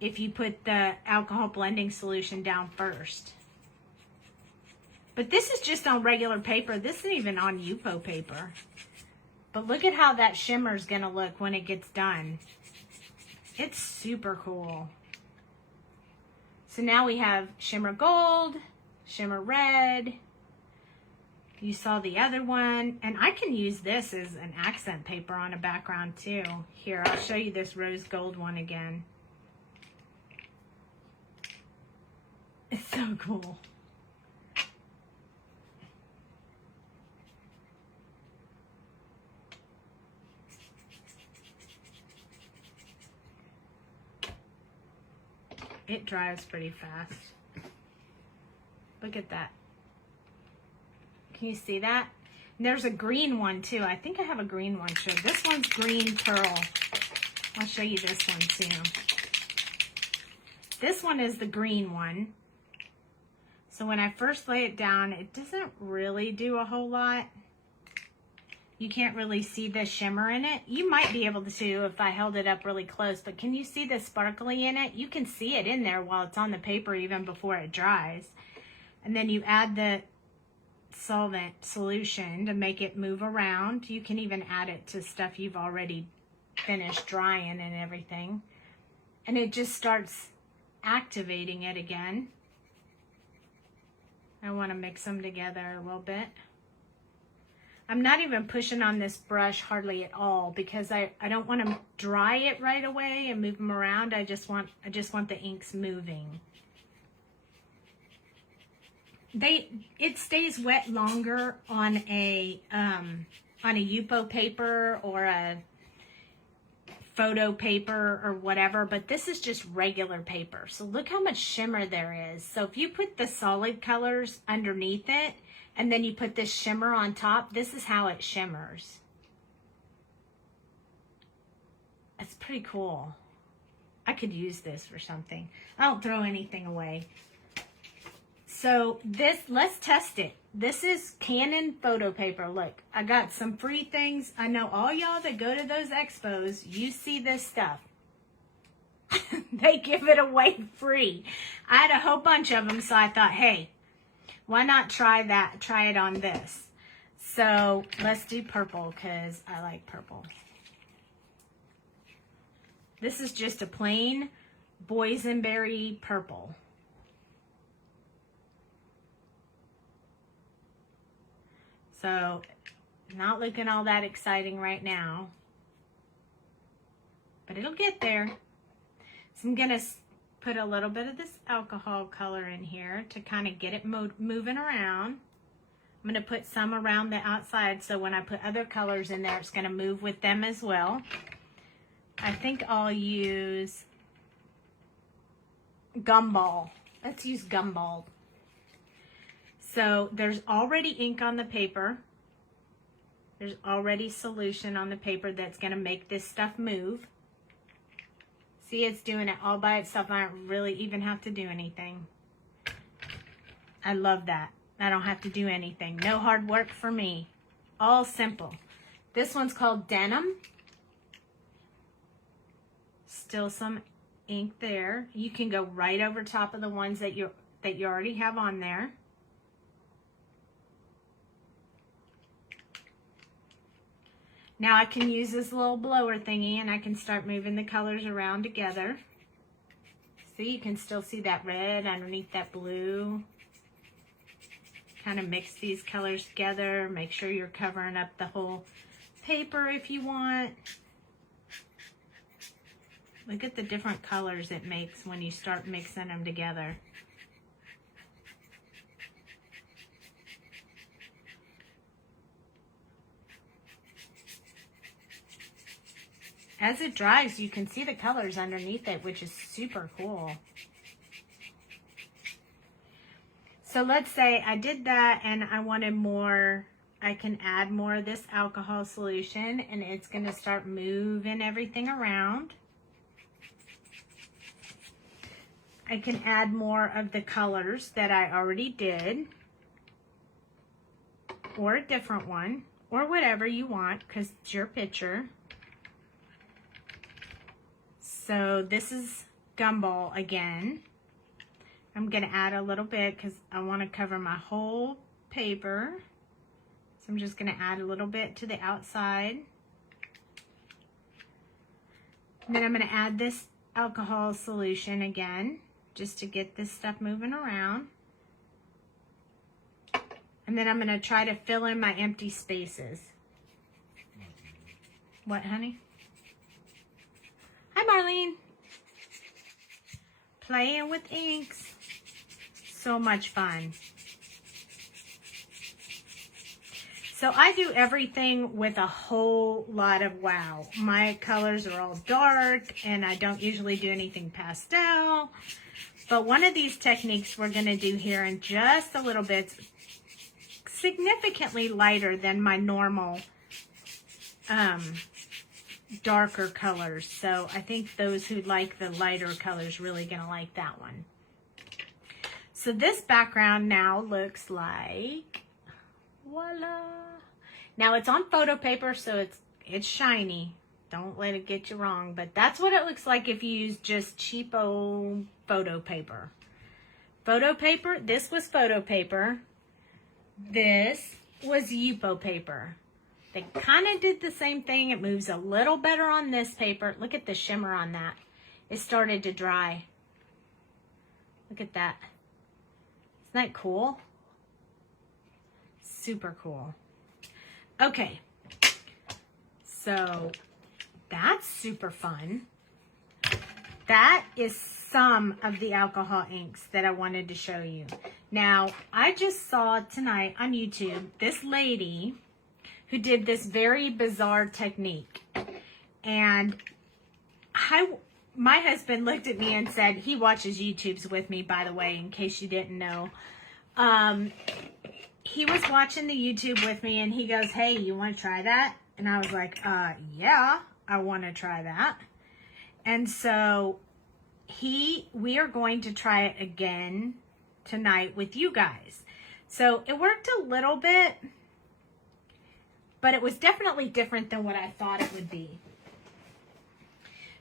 if you put the alcohol blending solution down first. But this is just on regular paper. This isn't even on Yupo paper. But look at how that shimmer is going to look when it gets done. It's super cool. So now we have shimmer gold, shimmer red. You saw the other one. And I can use this as an accent paper on a background too. Here, I'll show you this rose gold one again. It's so cool. It dries pretty fast. Look at that. Can you see that? And there's a green one too. I think I have a green one. Sure. This one's green pearl. I'll show you this one too. This one is the green one. So when I first lay it down, it doesn't really do a whole lot. You can't really see the shimmer in it. You might be able to if I held it up really close, but can you see the sparkly in it? You can see it in there while it's on the paper even before it dries. And then you add the solvent solution to make it move around. You can even add it to stuff you've already finished drying and everything. And it just starts activating it again. I want to mix them together a little bit. I'm not even pushing on this brush hardly at all because I don't want to dry it right away and move them around. I just want the inks moving. It stays wet longer on a Yupo paper or a photo paper or whatever, but this is just regular paper. So look how much shimmer there is. So if you put the solid colors underneath it, and then you put this shimmer on top, this is how it shimmers. It's pretty cool. I could use this for something. I don't throw anything away. So this, let's test it. This is Canon photo paper. Look, I got some free things. I know all y'all that go to those expos, you see this stuff. They give it away free. I had a whole bunch of them, so I thought, hey, why not try that? Try it on this. So let's do purple because I like purple. This is just a plain boysenberry purple. So not looking all that exciting right now, but it'll get there. So I'm gonna put a little bit of this alcohol color in here to kind of get it moving around. I'm going to put some around the outside so when I put other colors in there, it's going to move with them as well. I think I'll use Gumball. Let's use Gumball. So there's already ink on the paper. There's already solution on the paper that's going to make this stuff move. See, it's doing it all by itself. I don't really even have to do anything. I love that. I don't have to do anything. No hard work for me. All simple. This one's called Denim. Still some ink there. You can go right over top of the ones that you already have on there. Now I can use this little blower thingy and I can start moving the colors around together. See, you can still see that red underneath that blue. Kind of mix these colors together. Make sure you're covering up the whole paper if you want. Look at the different colors it makes when you start mixing them together. As it dries, you can see the colors underneath it, which is super cool. So let's say I did that and I wanted more. I can add more of this alcohol solution and it's going to start moving everything around. I can add more of the colors that I already did, or a different one, or whatever you want, because it's your picture. So this is Gumball again. I'm going to add a little bit because I want to cover my whole paper. So I'm just going to add a little bit to the outside. And then I'm going to add this alcohol solution again, just to get this stuff moving around. And then I'm going to try to fill in my empty spaces. What, honey? Hi, Marlene. Playing with inks. So much fun. So I do everything with a whole lot of wow. My colors are all dark and I don't usually do anything pastel. But one of these techniques we're going to do here in just a little bit, significantly lighter than my normal darker colors. So I think those who like the lighter colors really going to like that one. So this background now looks like, voila. Now it's on photo paper, so it's shiny. Don't let it get you wrong, but that's what it looks like if you use just cheapo photo paper. Photo paper, this was photo paper. This was Yupo paper. They kind of did the same thing. It moves a little better on this paper. Look at the shimmer on that. It started to dry. Look at that. Isn't that cool? Super cool. Okay. So that's super fun. That is some of the alcohol inks that I wanted to show you. Now, I just saw tonight on YouTube this lady who did this very bizarre technique. And my husband looked at me and said, he watches YouTubes with me, by the way, in case you didn't know. He was watching the YouTube with me and he goes, hey, you want to try that? And I was like, yeah, I want to try that. And so we are going to try it again tonight with you guys. So it worked a little bit, but it was definitely different than what I thought it would be.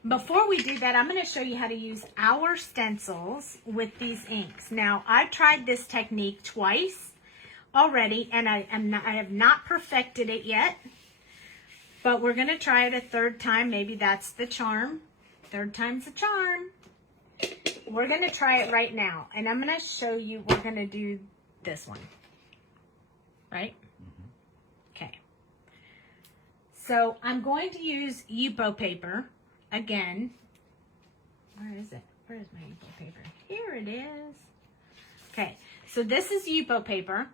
Before we do that, I'm going to show you how to use our stencils with these inks. Now, I've tried this technique twice already, and I have not perfected it yet, but we're going to try it a third time. Maybe that's the charm. Third time's the charm. We're going to try it right now, and I'm going to show you. We're going to do this one, right? Okay. So I'm going to use Yupo paper again. Where is it? Where is my Yupo paper? Here it is. Okay, so this is Yupo paper,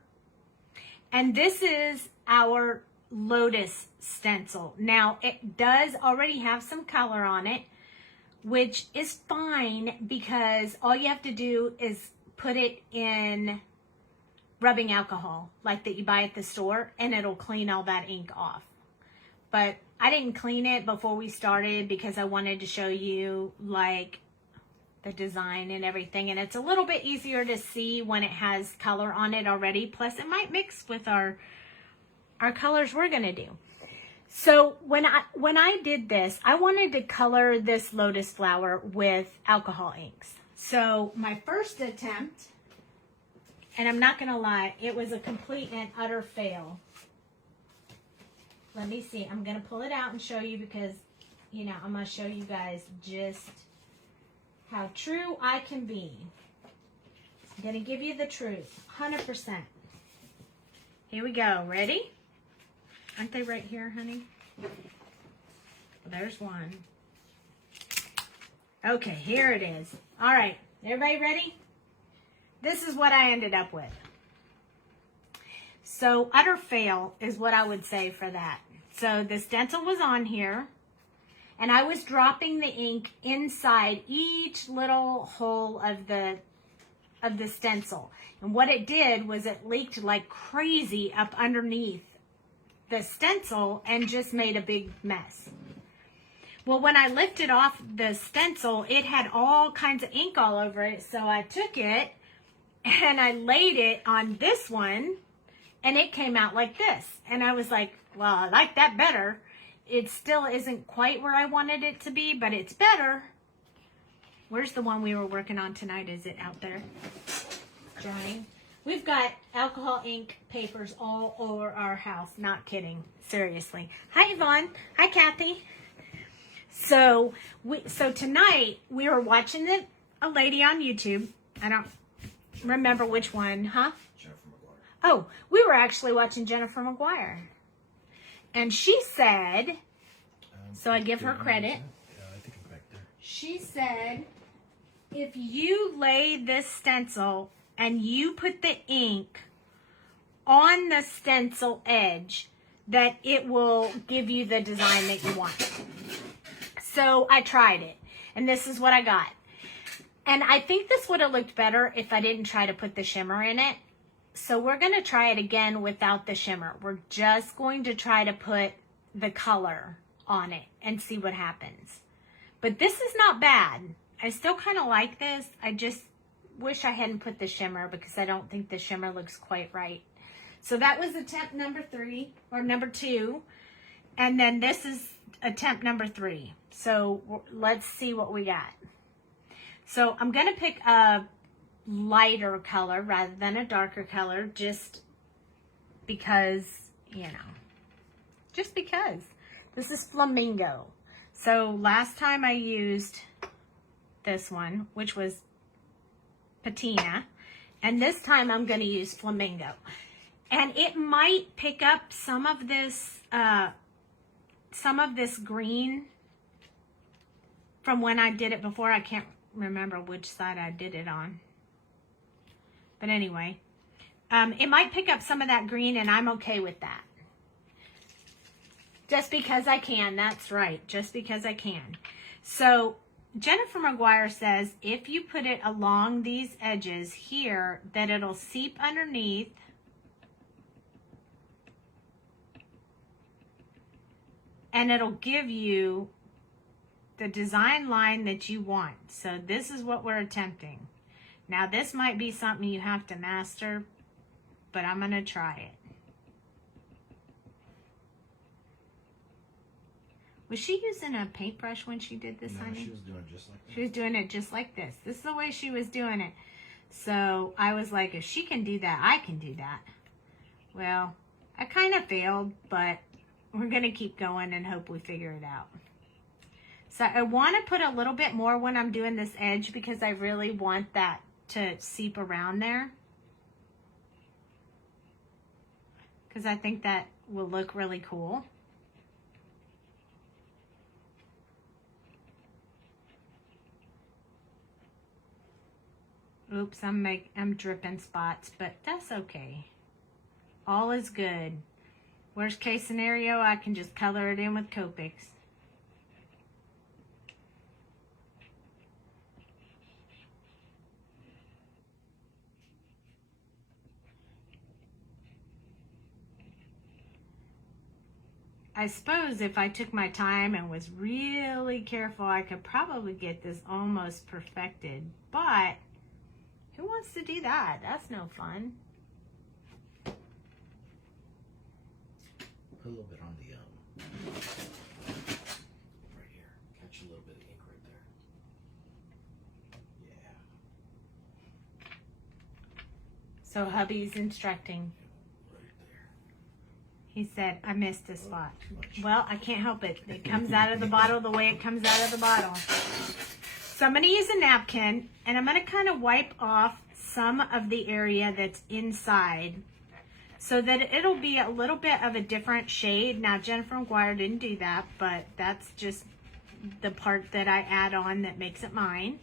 and this is our Lotus stencil. Now, it does already have some color on it, which is fine because all you have to do is put it in rubbing alcohol like that you buy at the store, and it'll clean all that ink off. But I didn't clean it before we started because I wanted to show you like the design and everything, and it's a little bit easier to see when it has color on it already. Plus it might mix with our colors we're gonna do. So when I did this, I wanted to color this lotus flower with alcohol inks. So my first attempt, and I'm not going to lie, it was a complete and utter fail. Let me see. I'm going to pull it out and show you because, you know, I'm going to show you guys just how true I can be. I'm going to give you the truth, 100%. Here we go. Ready? Aren't they right here, honey? There's one. Okay, here it is. All right, everybody ready? This is what I ended up with. So, utter fail is what I would say for that. So, the stencil was on here, and I was dropping the ink inside each little hole of the stencil. And what it did was it leaked like crazy up underneath the stencil and just made a big mess. Well, when I lifted off the stencil, it had all kinds of ink all over it. So I took it and I laid it on this one and it came out like this. And I was like, well, I like that better. It still isn't quite where I wanted it to be, but it's better. Where's the one we were working on tonight? Is it out there? Johnny? We've got alcohol ink papers all over our house. Not kidding. Seriously. Hi, Yvonne. Hi, Kathy. So tonight we were watching a lady on YouTube. I don't remember which one, huh? Jennifer McGuire. Oh, we were actually watching Jennifer McGuire. And she said, so I give her credit. Yeah, I think I'm back there. She said, if you lay this stencil and you put the ink on the stencil edge, that it will give you the design that you want. So I tried it, and this is what I got. And I think this would have looked better if I didn't try to put the shimmer in it. So we're going to try it again without the shimmer. We're just going to try to put the color on it and see what happens. But this is not bad. I still kind of like this. I just wish I hadn't put the shimmer because I don't think the shimmer looks quite right. So that was attempt number 3 or number 2. And then this is attempt number 3. So let's see what we got. So I'm going to pick a lighter color rather than a darker color just because, you know, just because. This is Flamingo. So last time I used this one, which was Patina, and this time I'm going to use Flamingo. And it might pick up some of this green from when I did it before. I can't remember which side I did it on. But anyway, it might pick up some of that green, and I'm okay with that. Just because I can, that's right. Just because I can. So Jennifer McGuire says if you put it along these edges here, that it'll seep underneath. And it'll give you the design line that you want. So this is what we're attempting. Now this might be something you have to master, but I'm going to try it. Was she using a paintbrush when she did this, No, honey? she was doing it just like that. She was doing it just like this. This is the way she was doing it. So I was like, if she can do that, I can do that. Well, I kind of failed, but we're going to keep going and hope we figure it out. So I want to put a little bit more when I'm doing this edge because I really want that to seep around there. Because I think that will look really cool. Oops, I'm dripping spots, but that's okay. All is good. Worst case scenario, I can just color it in with Copics. I suppose if I took my time and was really careful, I could probably get this almost perfected. But who wants to do that? That's no fun. Put a little bit on the Right here. Catch a little bit of ink right there. Yeah. So hubby's instructing. Right there. He said, I missed a spot. Too much. Well, I can't help it. It comes out of the bottle the way it comes out of the bottle. So I'm going to use a napkin, and I'm going to kind of wipe off some of the area that's inside so that it'll be a little bit of a different shade. Now, Jennifer McGuire didn't do that, but that's just the part that I add on that makes it mine.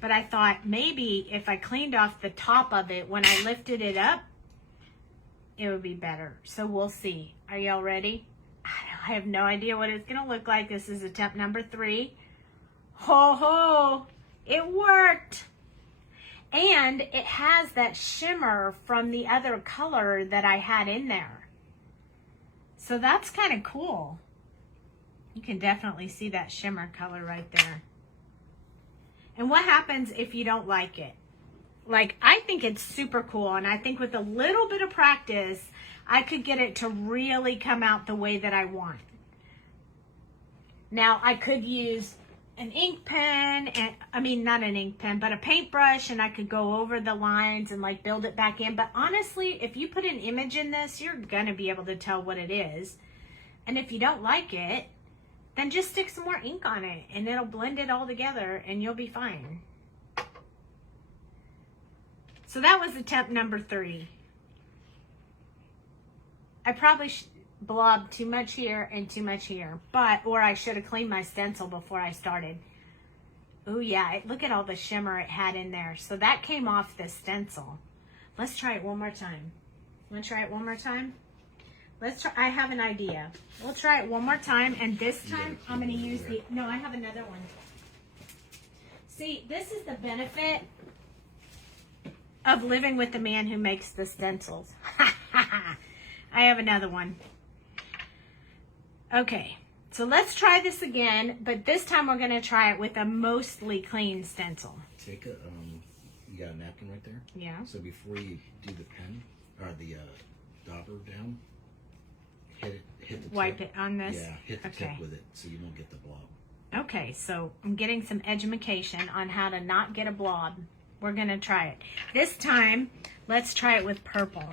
But I thought maybe if I cleaned off the top of it when I lifted it up, it would be better. So we'll see. Are y'all ready? I have no idea what it's going to look like. This is attempt number 3. Ho ho! It worked! And it has that shimmer from the other color that I had in there. So that's kind of cool. You can definitely see that shimmer color right there. And what happens if you don't like it? Like, I think it's super cool, and I think with a little bit of practice, I could get it to really come out the way that I want. Now, I could use an ink pen, and I mean, not an ink pen, but a paintbrush, and I could go over the lines and like build it back in. But honestly, if you put an image in this, you're gonna be able to tell what it is. And if you don't like it, then just stick some more ink on it, and it'll blend it all together, and you'll be fine. So that was attempt number 3. I probably blobbed too much here and too much here, or I should have cleaned my stencil before I started. Oh yeah, look at all the shimmer it had in there. So that came off the stencil. Let's try it one more time. Want to try it one more time? Let's try. I have an idea. We'll try it one more time, and this time I'm going to use the. No, I have another one. See, this is the benefit of living with the man who makes the stencils. I have another one. Okay, so let's try this again, but this time we're going to try it with a mostly clean stencil. Take a, you got a napkin right there? Yeah. So before you do the pen, or the dauber down, hit the tip. Wipe it on this? Yeah, hit the tip with it so you won't get the blob. Okay, so I'm getting some education on how to not get a blob. We're going to try it. This time, let's try it with purple.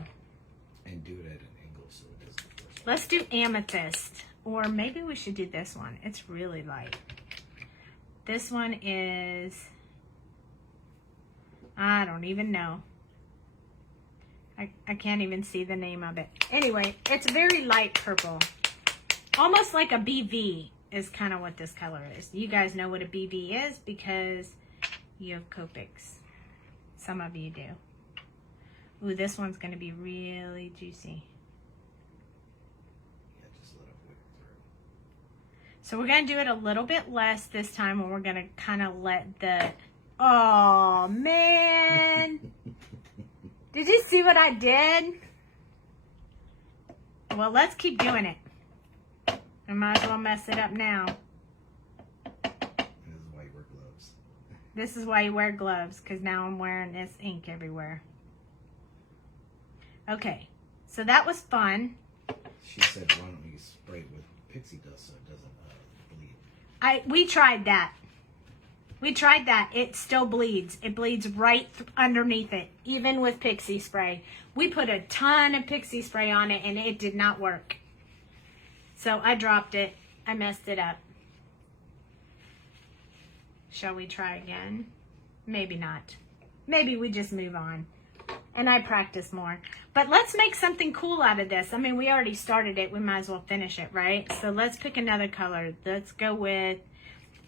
And do it at an angle so it doesn't force. Let's do amethyst. Or maybe we should do this one. It's really light. This one is, I don't even know. I can't even see the name of it. Anyway, it's very light purple. Almost like a BV is kind of what this color is. You guys know what a BV is because you have Copics. Some of you do. Ooh, this one's going to be really juicy. Yeah, just let it whip through. So we're going to do it a little bit less this time, and we're going to kind of let the... Oh, man! Did you see what I did? Well, let's keep doing it. I might as well mess it up now. This is why you wear gloves. This is why you wear gloves, because now I'm wearing this ink everywhere. Okay, so that was fun. She said, why don't you spray it with pixie dust so it doesn't bleed? We tried that. We tried that. It still bleeds. It bleeds right underneath it, even with pixie spray. We put a ton of pixie spray on it, and it did not work. So I dropped it. I messed it up. Shall we try again? Maybe not. Maybe we just move on. And I practice more. But let's make something cool out of this. I mean, we already started it. We might as well finish it, right? So let's pick another color. Let's go with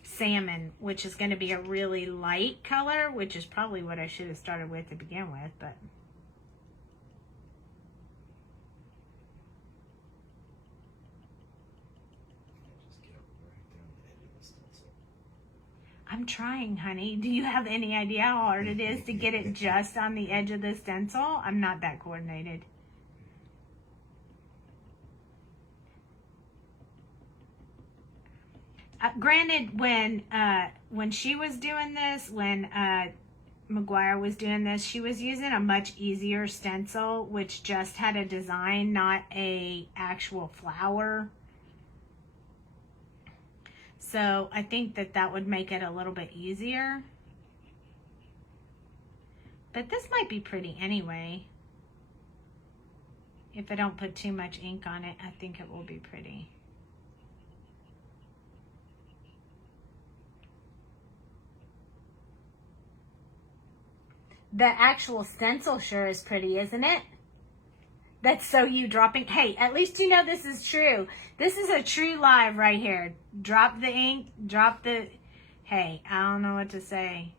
salmon, which is going to be a really light color, which is probably what I should have started with to begin with, but... I'm trying, honey. Do you have any idea how hard it is to get it just on the edge of the stencil? I'm not that coordinated. Granted, when she was doing this, when McGuire was doing this, she was using a much easier stencil, which just had a design, not a actual flower. So I think that that would make it a little bit easier. But this might be pretty anyway. If I don't put too much ink on it, I think it will be pretty. The actual stencil sure is pretty, isn't it? That's so you dropping. Hey, at least you know this is true. This is a true live right here. Drop the ink, drop the... Hey, I don't know what to say.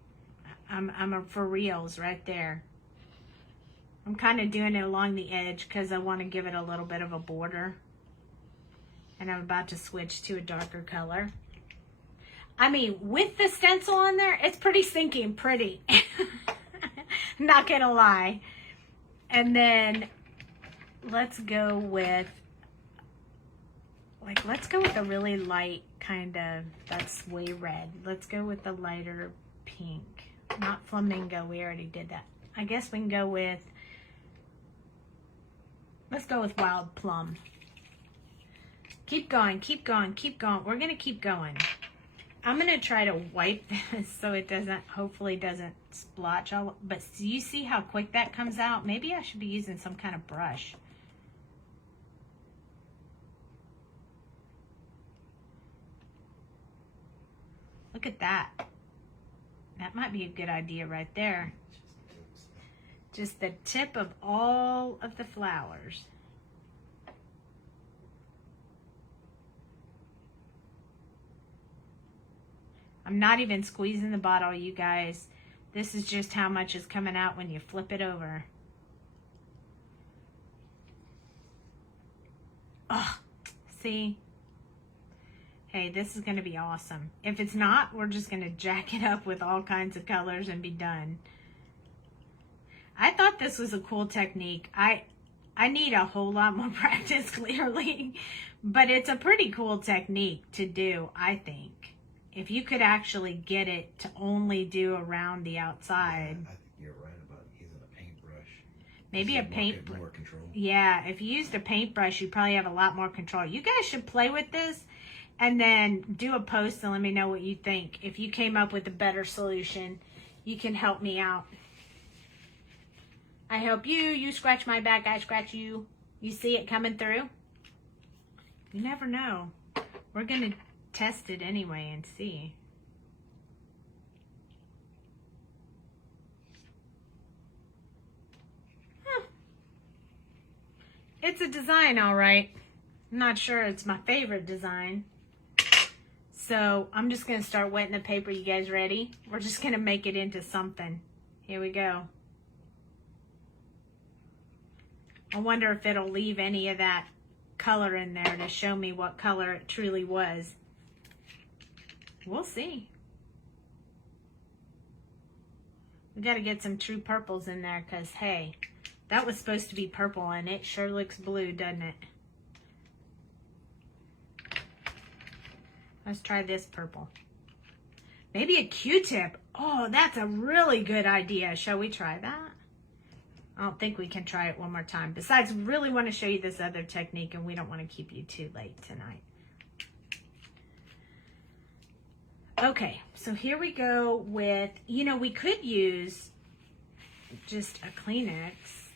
I'm a for reals right there. I'm kind of doing it along the edge because I want to give it a little bit of a border. And I'm about to switch to a darker color. I mean, with the stencil on there, it's pretty stinking pretty. Not gonna lie. And then let's go with a really light kind of, that's way red. Let's go with the lighter pink. Not flamingo, we already did that. I guess we can go with, let's go with wild plum. Keep going, keep going, keep going. We're gonna keep going. I'm gonna try to wipe this so it doesn't, hopefully doesn't splotch all, but do you see how quick that comes out? Maybe I should be using some kind of brush. Look at that. That might be a good idea right there. Just the tip of all of the flowers. I'm not even squeezing the bottle, you guys. This is just how much is coming out when you flip it over. Oh, see? Hey, this is going to be awesome. If it's not, we're just going to jack it up with all kinds of colors and be done. I thought this was a cool technique. I need a whole lot more practice, clearly. But it's a pretty cool technique to do, I think. If you could actually get it to only do around the outside. Yeah, I think you're right about using a paintbrush. Maybe a paintbrush. More control. Yeah, if you used a paintbrush, you probably have a lot more control. You guys should play with this and then do a post and let me know what you think. If you came up with a better solution, you can help me out. I help you, you scratch my back, I scratch you. You see it coming through? You never know. We're going to test it anyway and see. Huh. It's a design, all right. I'm not sure it's my favorite design. So I'm just going to start wetting the paper. You guys ready? We're just going to make it into something. Here we go. I wonder if it'll leave any of that color in there to show me what color it truly was. We'll see. We got to get some true purples in there because, hey, that was supposed to be purple and it sure looks blue, doesn't it? Let's try this purple. Maybe a Q-tip. Oh, that's a really good idea. Shall we try that? I don't think we can try it one more time. Besides, we really want to show you this other technique and we don't want to keep you too late tonight. Okay, so here we go with, you know, we could use just a Kleenex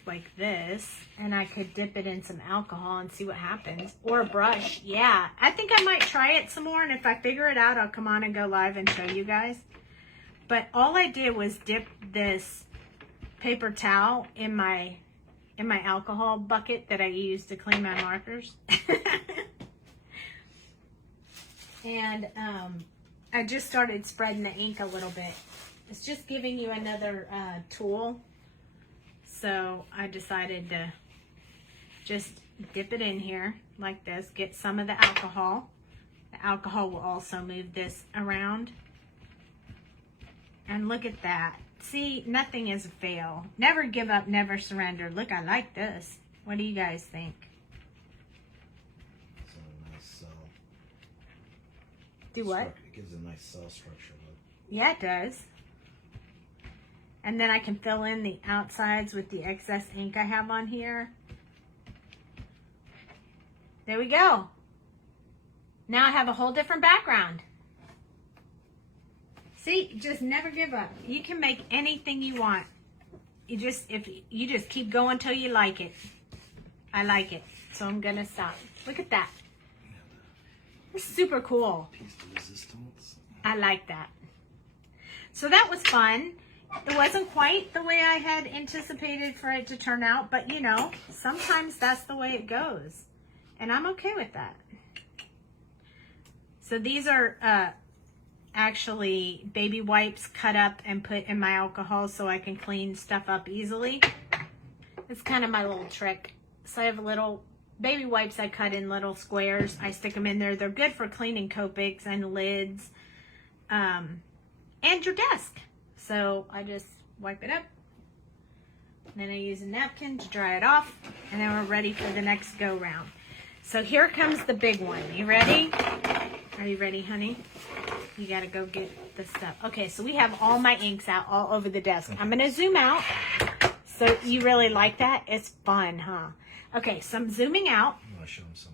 like this, and I could dip it in some alcohol and see what happens. Or a brush. Yeah, I think I might try it some more, and if I figure it out, I'll come on and go live and show you guys. But all I did was dip this paper towel in my alcohol bucket that I use to clean my markers. And I just started spreading the ink a little bit. It's just giving you another tool. So I decided to just dip it in here like this, get some of the alcohol. The alcohol will also move this around. And look at that. See, nothing is a fail. Never give up, never surrender. Look, I like this. What do you guys think? It's a nice cell. Do what? It gives a nice cell structure look. Yeah, it does. And then I can fill in the outsides with the excess ink I have on here. There we go. Now I have a whole different background. See, just never give up. You can make anything you want. You just keep going till you like it. I like it, so I'm gonna stop. Look at that. It's super cool. Piece of resistance. I like that. So that was fun. It wasn't quite the way I had anticipated for it to turn out, but you know, sometimes that's the way it goes. And I'm okay with that. So these are actually baby wipes cut up and put in my alcohol so I can clean stuff up easily. It's kind of my little trick. So I have little baby wipes I cut in little squares. I stick them in there. They're good for cleaning Copics and lids and your desk. So I just wipe it up. Then I use a napkin to dry it off. And then we're ready for the next go round. So here comes the big one. You ready? Are you ready, honey? You gotta go get the stuff. Okay, so we have all my inks out all over the desk. I'm gonna zoom out. So you really like that? It's fun, huh? Okay, so I'm zooming out. I'm gonna show them some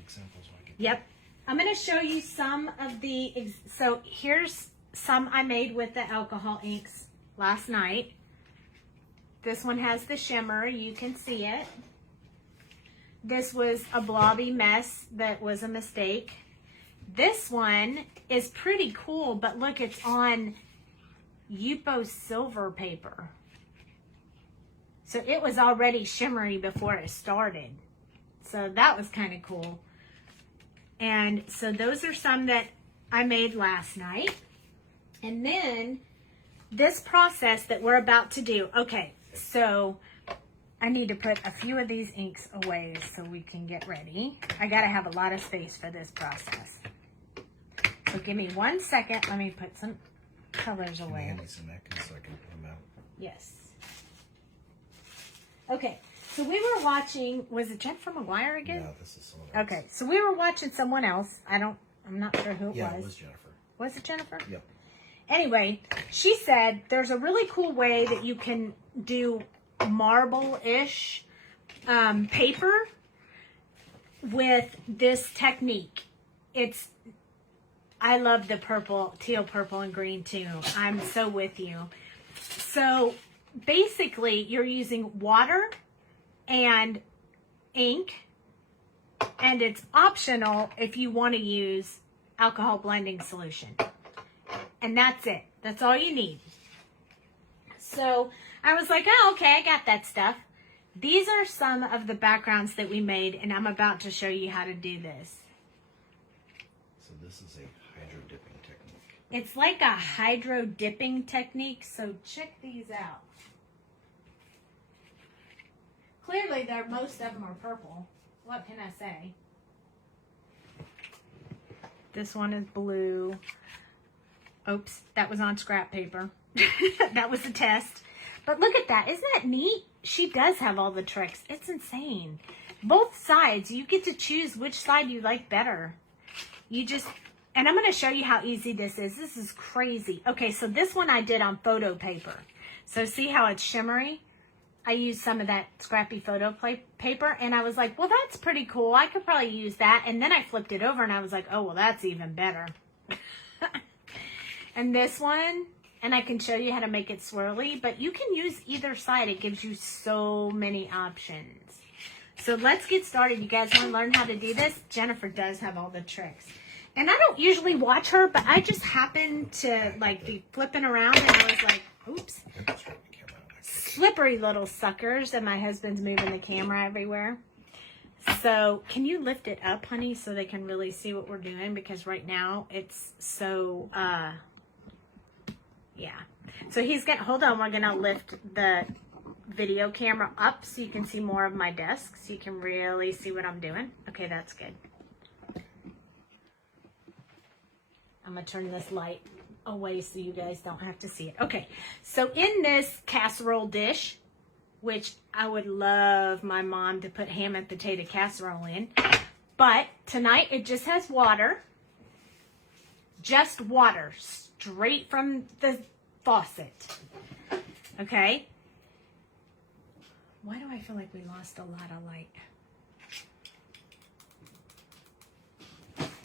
examples. Yep. I'm gonna show you some of the, so here's some I made with the alcohol inks last night. This one has the shimmer, you can see it. This was a blobby mess that was a mistake. This one is pretty cool, but look, it's on Yupo silver paper. So it was already shimmery before it started. So that was kind of cool. And so those are some that I made last night. And then this process that we're about to do. Okay, so I need to put a few of these inks away so we can get ready. I gotta have a lot of space for this process. So give me 1 second. Let me put some colors away. Hand me some napkins so I can put them out. Yes. Okay, so we were watching, was it Jennifer McGuire again? No, this is someone else. Okay, so we were watching someone else. I'm not sure who it was. Yeah, it was Jennifer. Was it Jennifer? Yep. Anyway, she said there's a really cool way that you can do marble-ish paper with this technique. I love the purple, teal, purple, and green too. I'm so with you. So basically, you're using water and ink, and it's optional if you want to use alcohol blending solution. And that's it. That's all you need. So I was like, oh, okay, I got that stuff. These are some of the backgrounds that we made, and I'm about to show you how to do this. So this is a hydro dipping technique. It's like a hydro dipping technique, so check these out. Clearly, most of them are purple. What can I say? This one is blue. Oops, that was on scrap paper. That was a test. But look at that. Isn't that neat? She does have all the tricks. It's insane. Both sides, you get to choose which side you like better. And I'm going to show you how easy this is. This is crazy. Okay, so this one I did on photo paper. So see how it's shimmery? I used some of that scrappy photo paper, and I was like, well, that's pretty cool. I could probably use that. And then I flipped it over, and I was like, oh, well, that's even better. And this one, and I can show you how to make it swirly, but you can use either side. It gives you so many options. So let's get started. You guys want to learn how to do this? Jennifer does have all the tricks. And I don't usually watch her, but I just happened to like be flipping around, and I was like, oops. Slippery little suckers, and my husband's moving the camera everywhere. So can you lift it up, honey, so they can really see what we're doing? Because right now it's so, yeah. So he's going to, hold on, we're going to lift the video camera up so you can see more of my desk, so you can really see what I'm doing. Okay, that's good. I'm going to turn this light away so you guys don't have to see it. Okay, so in this casserole dish, which I would love my mom to put ham and potato casserole in, but tonight it just has water. Just water, straight from the faucet. Okay. Why do I feel like we lost a lot of light?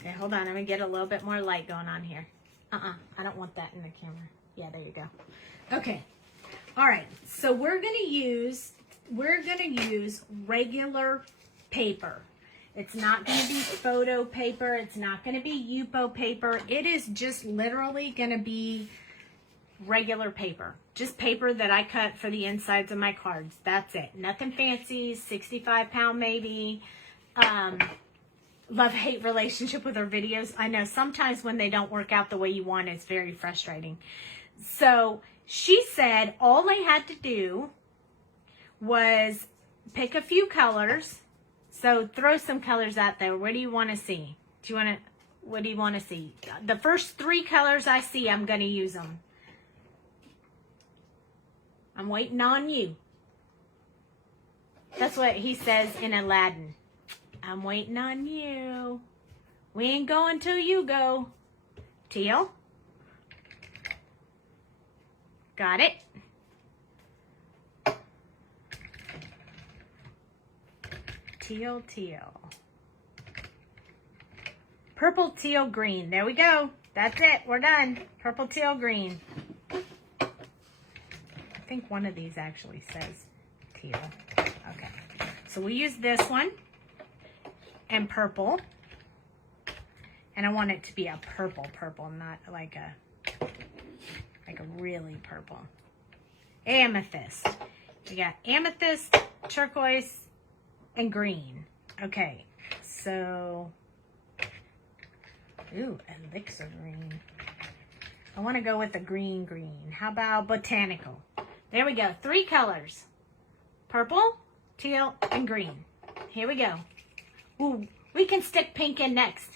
Okay, hold on. I'm going to get a little bit more light going on here. I don't want that in the camera. Yeah, there you go. Okay. All right. So we're going to use regular paper. It's not going to be photo paper. It's not going to be Yupo paper. It is just literally going to be regular paper. Just paper that I cut for the insides of my cards. That's it. Nothing fancy. 65 pound maybe. Love-hate relationship with our videos. I know sometimes when they don't work out the way you want, it's very frustrating. So she said all I had to do was pick a few colors. So throw some colors out there. What do you want to see? What do you want to see? The first 3 colors I see, I'm going to use them. I'm waiting on you. That's what he says in Aladdin. I'm waiting on you. We ain't going till you go. Teal. Got it. Teal, teal. Purple, teal, green. There we go. That's it. We're done. Purple, teal, green. I think one of these actually says teal. Okay. So we use this one and purple. And I want it to be a purple, not like a really purple. Amethyst. We got amethyst, turquoise, and green. Okay, so, ooh, elixir green. I want to go with the green. How about botanical? There we go. 3 colors. Purple, teal, and green. Here we go. Ooh, we can stick pink in next.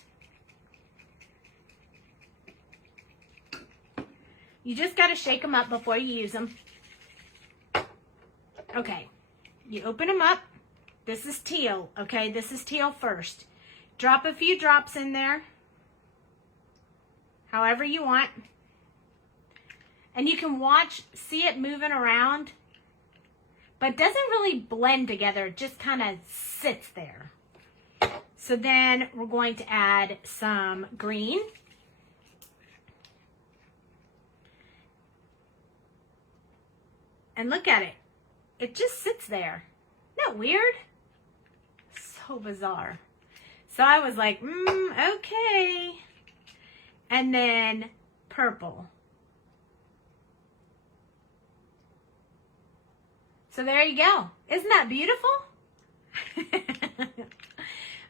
You just got to shake them up before you use them. Okay, you open them up. This is teal, okay? This is teal first. Drop a few drops in there, however you want. And you can see it moving around, but it doesn't really blend together. It just kind of sits there. So then we're going to add some green. And look at it. It just sits there. Isn't that weird? So bizarre. So I was like, okay. And then purple. So there you go. Isn't that beautiful?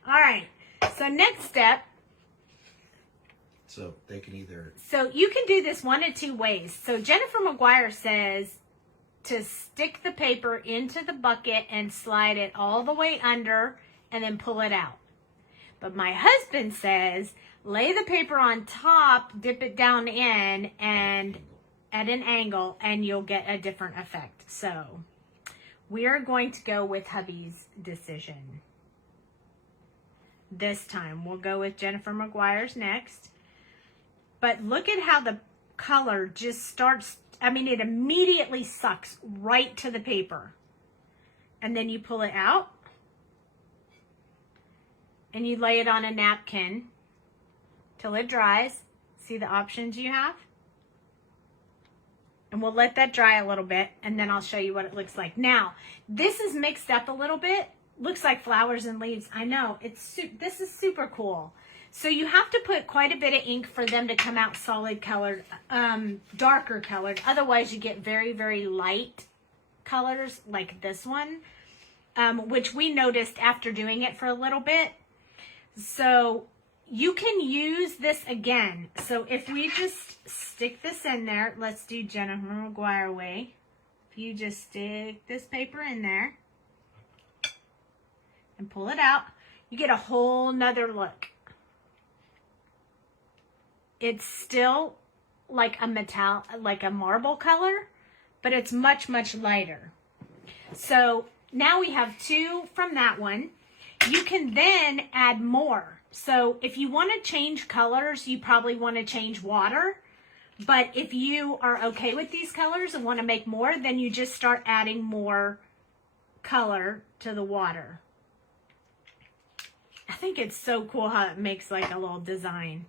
All right. So next step. So they can either... So you can do this one of 2 ways. So Jennifer McGuire says to stick the paper into the bucket and slide it all the way under and then pull it out. But my husband says lay the paper on top, dip it down in and at an angle and you'll get a different effect. So we're going to go with hubby's decision. This time we'll go with Jennifer McGuire's next. But look at how the color just starts, it immediately sucks right to the paper. And then you pull it out. And you lay it on a napkin till it dries. See the options you have? And we'll let that dry a little bit, and then I'll show you what it looks like. Now, this is mixed up a little bit. Looks like flowers and leaves. I know. This is super cool. So you have to put quite a bit of ink for them to come out solid colored, darker colored. Otherwise, you get very, very light colors like this one, which we noticed after doing it for a little bit. So you can use this again. So if we just stick this in there, let's do Jennifer McGuire way. If you just stick this paper in there and pull it out, you get a whole nother look. It's still like a marble color, but it's much, much lighter. So now we have 2 from that one. You can then add more. So if you want to change colors, you probably want to change water. But if you are okay with these colors and want to make more, then you just start adding more color to the water. I think it's so cool how it makes like a little design.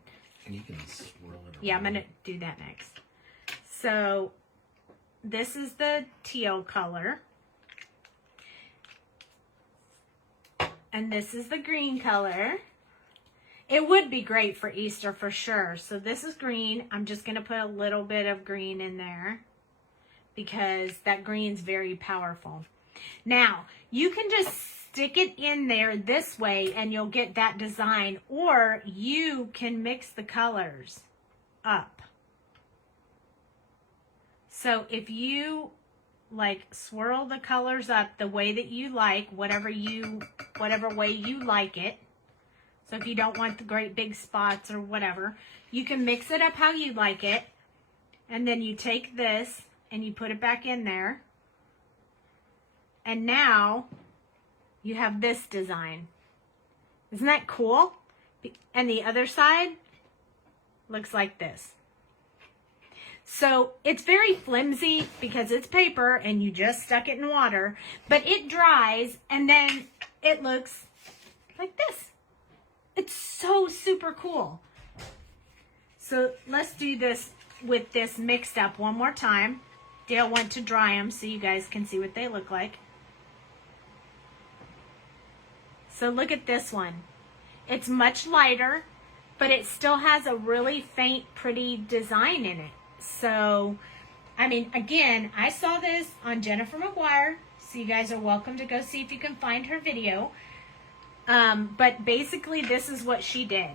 And you can swirl it around. Yeah, I'm going to do that next. So this is the teal color. And this is the green color. It would be great for Easter for sure. So this is green. I'm just going to put a little bit of green in there because that green's very powerful. Now, you can just stick it in there this way and you'll get that design, or you can mix the colors up. So if you like swirl the colors up the way that you like, whatever way you like it. So if you don't want the great big spots or whatever, you can mix it up how you like it. And then you take this and you put it back in there. And now you have this design. Isn't that cool? And the other side looks like this. So it's very flimsy because it's paper and you just stuck it in water, but it dries and then it looks like this. It's so super cool. So let's do this with this mixed up one more time. Dale went to dry them so you guys can see what they look like. So look at this one. It's much lighter, but it still has a really faint, pretty design in it. So, I mean, again, I saw this on Jennifer McGuire, so you guys are welcome to go see if you can find her video. But basically, this is what she did.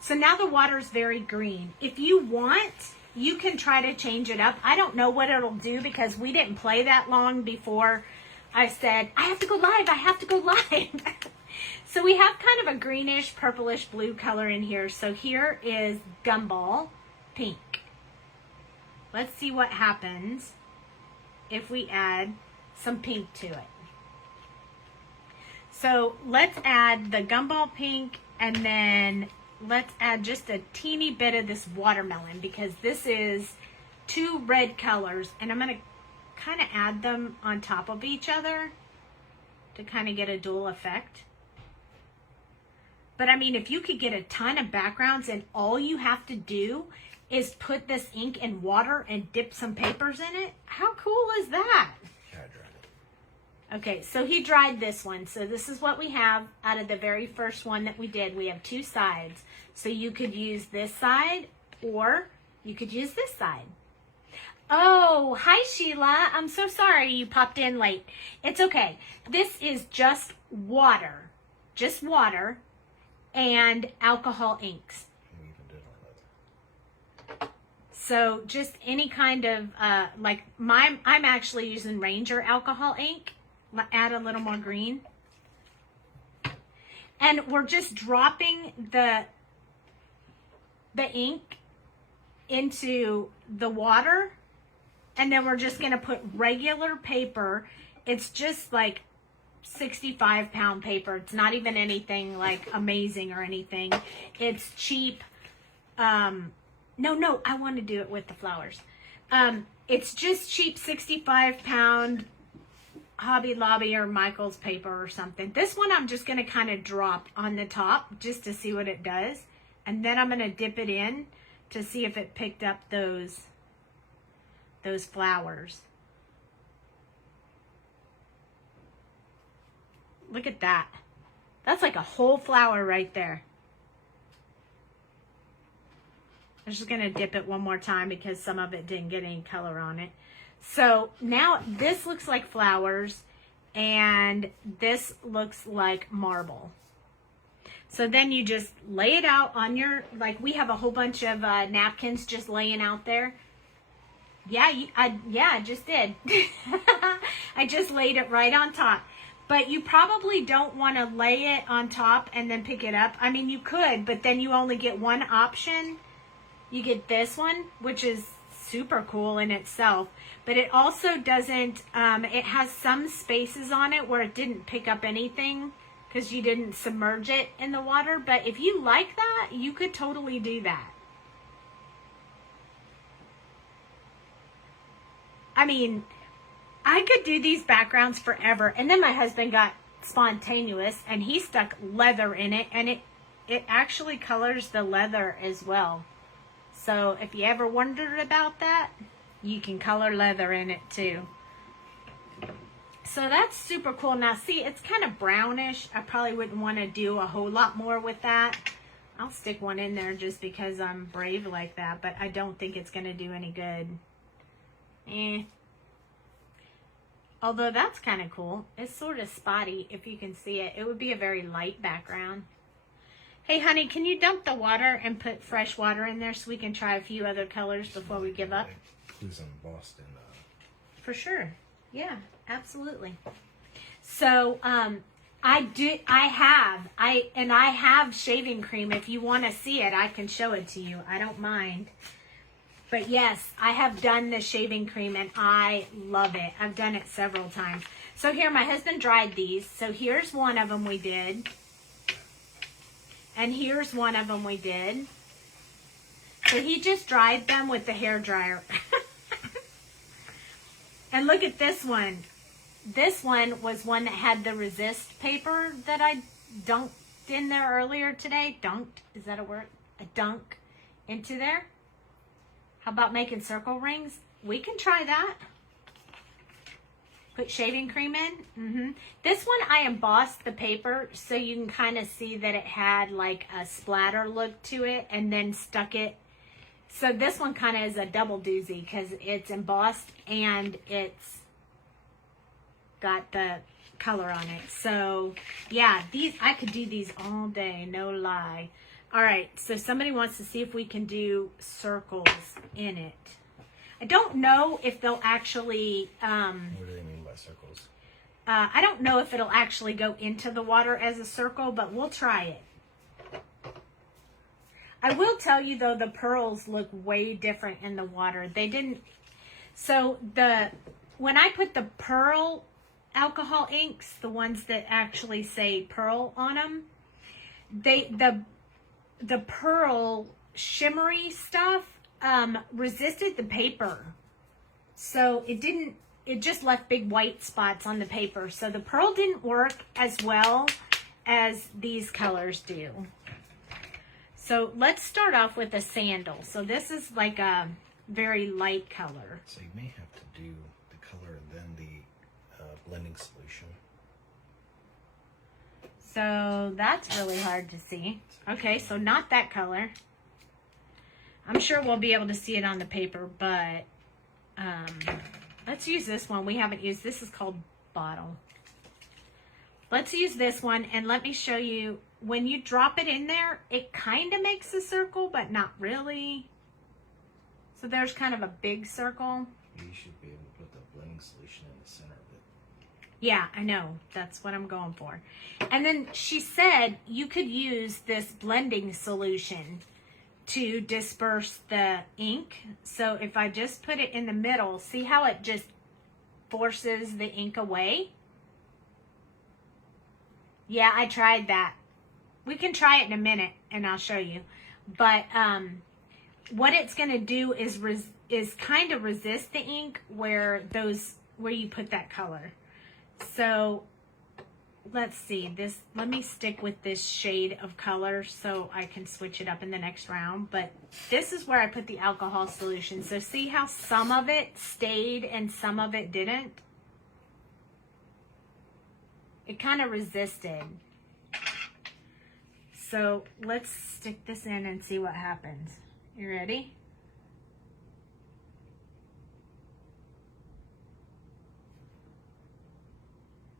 So now the water is very green. If you want, you can try to change it up. I don't know what it'll do because we didn't play that long before I said, I have to go live, I have to go live. So we have kind of a greenish, purplish blue color in here. So here is Gumball Pink. Let's see what happens if we add some pink to it. So let's add the Gumball Pink and then let's add just a teeny bit of this watermelon because this is two red colors and I'm going to kind of add them on top of each other to kind of get a dual effect. But I mean, if you could get a ton of backgrounds and all you have to do is put this ink in water and dip some papers in it, how cool is that? Yeah, I dried it. Okay, so he dried this one. So this is what we have out of the very first one that we did. We have two sides. So you could use this side or you could use this side. Oh, hi Sheila. I'm so sorry you popped in late. It's okay. This is just water and alcohol inks. We even did our leather. So just any kind of, like I'm actually using Ranger alcohol ink. Add a little more green. And we're just dropping the ink into the water. And then we're just going to put regular paper. It's just like 65-pound paper. It's not even anything like amazing or anything. It's cheap. No, I want to do it with the flowers. It's just cheap 65-pound Hobby Lobby or Michael's paper or something. This one I'm just going to kind of drop on the top just to see what it does. And then I'm going to dip it in to see if it picked up those flowers. Look at that. That's like a whole flower right there. I'm just going to dip it one more time because some of it didn't get any color on it. So now this looks like flowers and this looks like marble. So then you just lay it out on your, like we have a whole bunch of napkins just laying out there. Yeah, I just did. I just laid it right on top. But you probably don't want to lay it on top and then pick it up. I mean, you could, but then you only get one option. You get this one, which is super cool in itself. But it also doesn't, it has some spaces on it where it didn't pick up anything because you didn't submerge it in the water. But if you like that, you could totally do that. I mean, I could do these backgrounds forever. And then my husband got spontaneous and he stuck leather in it, and it actually colors the leather as well. So if you ever wondered about that, you can color leather in it too. So that's super cool. Now see, it's kind of brownish. I probably wouldn't want to do a whole lot more with that. I'll stick one in there just because I'm brave like that, but I don't think it's going to do any good. Although that's kind of cool. It's sort of spotty if you can see it. It would be a very light background. Hey honey, can you dump the water and put fresh water in there so we can try a few other colors before we give up? Who's in Boston? For sure. Yeah, absolutely. So, I have shaving cream. If you want to see it, I can show it to you. I don't mind. But yes, I have done the shaving cream and I love it. I've done it several times. So here, my husband dried these. So here's one of them we did. And here's one of them we did. So he just dried them with the hair dryer. And look at this one. This one was one that had the resist paper that I dunked in there earlier today. Dunked, is that a word? A dunk into there. How about making circle rings? We can try that. Put shaving cream in. This one I embossed the paper so you can kind of see that it had like a splatter look to it, and then stuck it. So this one kind of is a double doozy because it's embossed and it's got the color on it. So yeah, these, I could do these all day, no lie. All right, so somebody wants to see if we can do circles in it. I don't know if they'll actually... what do they mean by circles? I don't know if it'll actually go into the water as a circle, but we'll try it. I will tell you, though, the pearls look way different in the water. They didn't... So, when I put the pearl alcohol inks, the ones that actually say pearl on them, the pearl shimmery stuff resisted the paper. So it just left big white spots on the paper. So the pearl didn't work as well as these colors do. So let's start off with a sandal. So this is like a very light color. So you may have to do the color and then the blending solution. So that's really hard to see. Okay, so not that color. I'm sure we'll be able to see it on the paper, but let's use this one. We haven't used, this is called Bottle. Let's use this one, and let me show you, when you drop it in there, it kind of makes a circle, but not really. So there's kind of a big circle. You should be able to put the blending solution in the center of it. Yeah, I know. That's what I'm going for. And then she said you could use this blending solution to disperse the ink. So if I just put it in the middle, see how it just forces the ink away? Yeah, I tried that. We can try it in a minute and I'll show you. But what it's going to do is kind of resist the ink where you put that color. So let's see this. Let me stick with this shade of color so I can switch it up in the next round. But this is where I put the alcohol solution. So see how some of it stayed and some of it didn't? It kind of resisted. So let's stick this in and see what happens. You ready?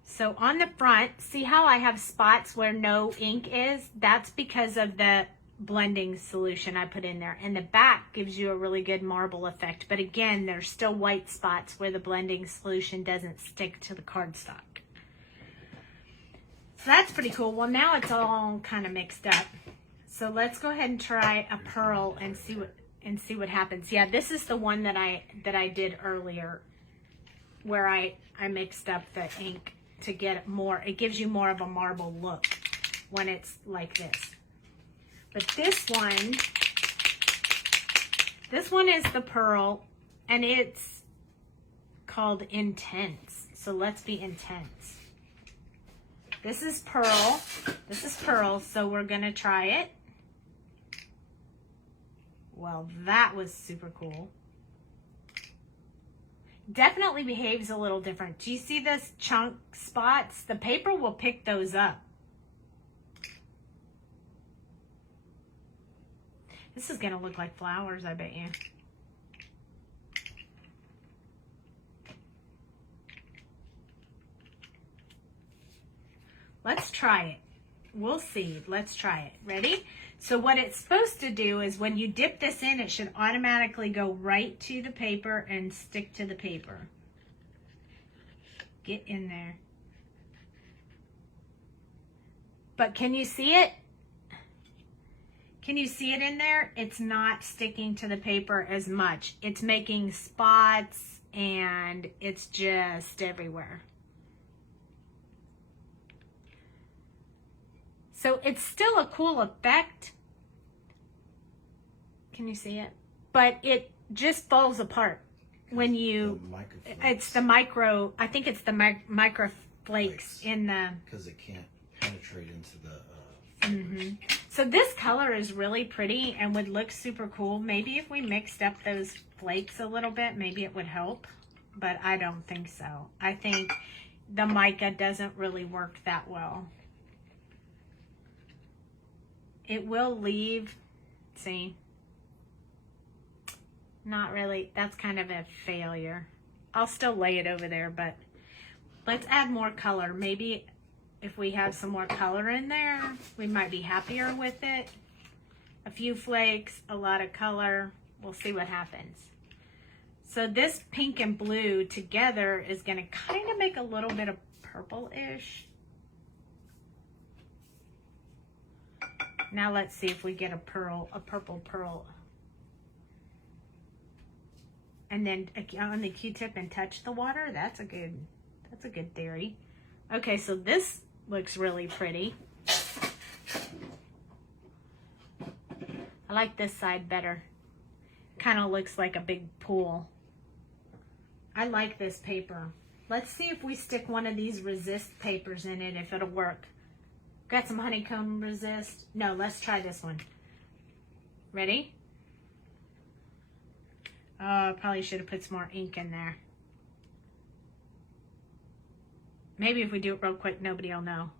So on the front, see how I have spots where no ink is? That's because of the blending solution I put in there. And the back gives you a really good marble effect. But again, there's still white spots where the blending solution doesn't stick to the cardstock. So that's pretty cool. Well, now it's all kind of mixed up. So let's go ahead and try a pearl and see what happens. Yeah, this is the one that I did earlier, where I mixed up the ink to get more. It gives you more of a marble look when it's like this. But this one is the pearl, and it's called Intense. So let's be intense. This is Pearl. This is Pearl, so we're going to try it. Well, that was super cool. Definitely behaves a little different. Do you see this chunk spots? The paper will pick those up. This is going to look like flowers, I bet you. Let's try it. We'll see. Let's try it. Ready? So what it's supposed to do is when you dip this in, it should automatically go right to the paper and stick to the paper. Get in there. But can you see it? Can you see it in there? It's not sticking to the paper as much. It's making spots and it's just everywhere. So it's still a cool effect. Can you see it? But it just falls apart when you, it's the micro, I think it's the micro flakes in the. Because it can't penetrate into the So this color is really pretty and would look super cool. Maybe if we mixed up those flakes a little bit, maybe it would help. But I don't think so. I think the mica doesn't really work that well. It will leave, see, not really, that's kind of a failure. I'll still lay it over there, but let's add more color. Maybe if we have some more color in there, we might be happier with it. A few flakes, a lot of color, we'll see what happens. So this pink and blue together is gonna kind of make a little bit of purple-ish. Now let's see if we get a purple pearl. And then on the Q-tip and touch the water. That's a good theory. Okay, so this looks really pretty. I like this side better. Kind of looks like a big pool. I like this paper. Let's see if we stick one of these resist papers in it, if it'll work. Got some Honeycomb Resist. No, let's try this one. Ready? Oh, I probably should have put some more ink in there. Maybe if we do it real quick, nobody will know.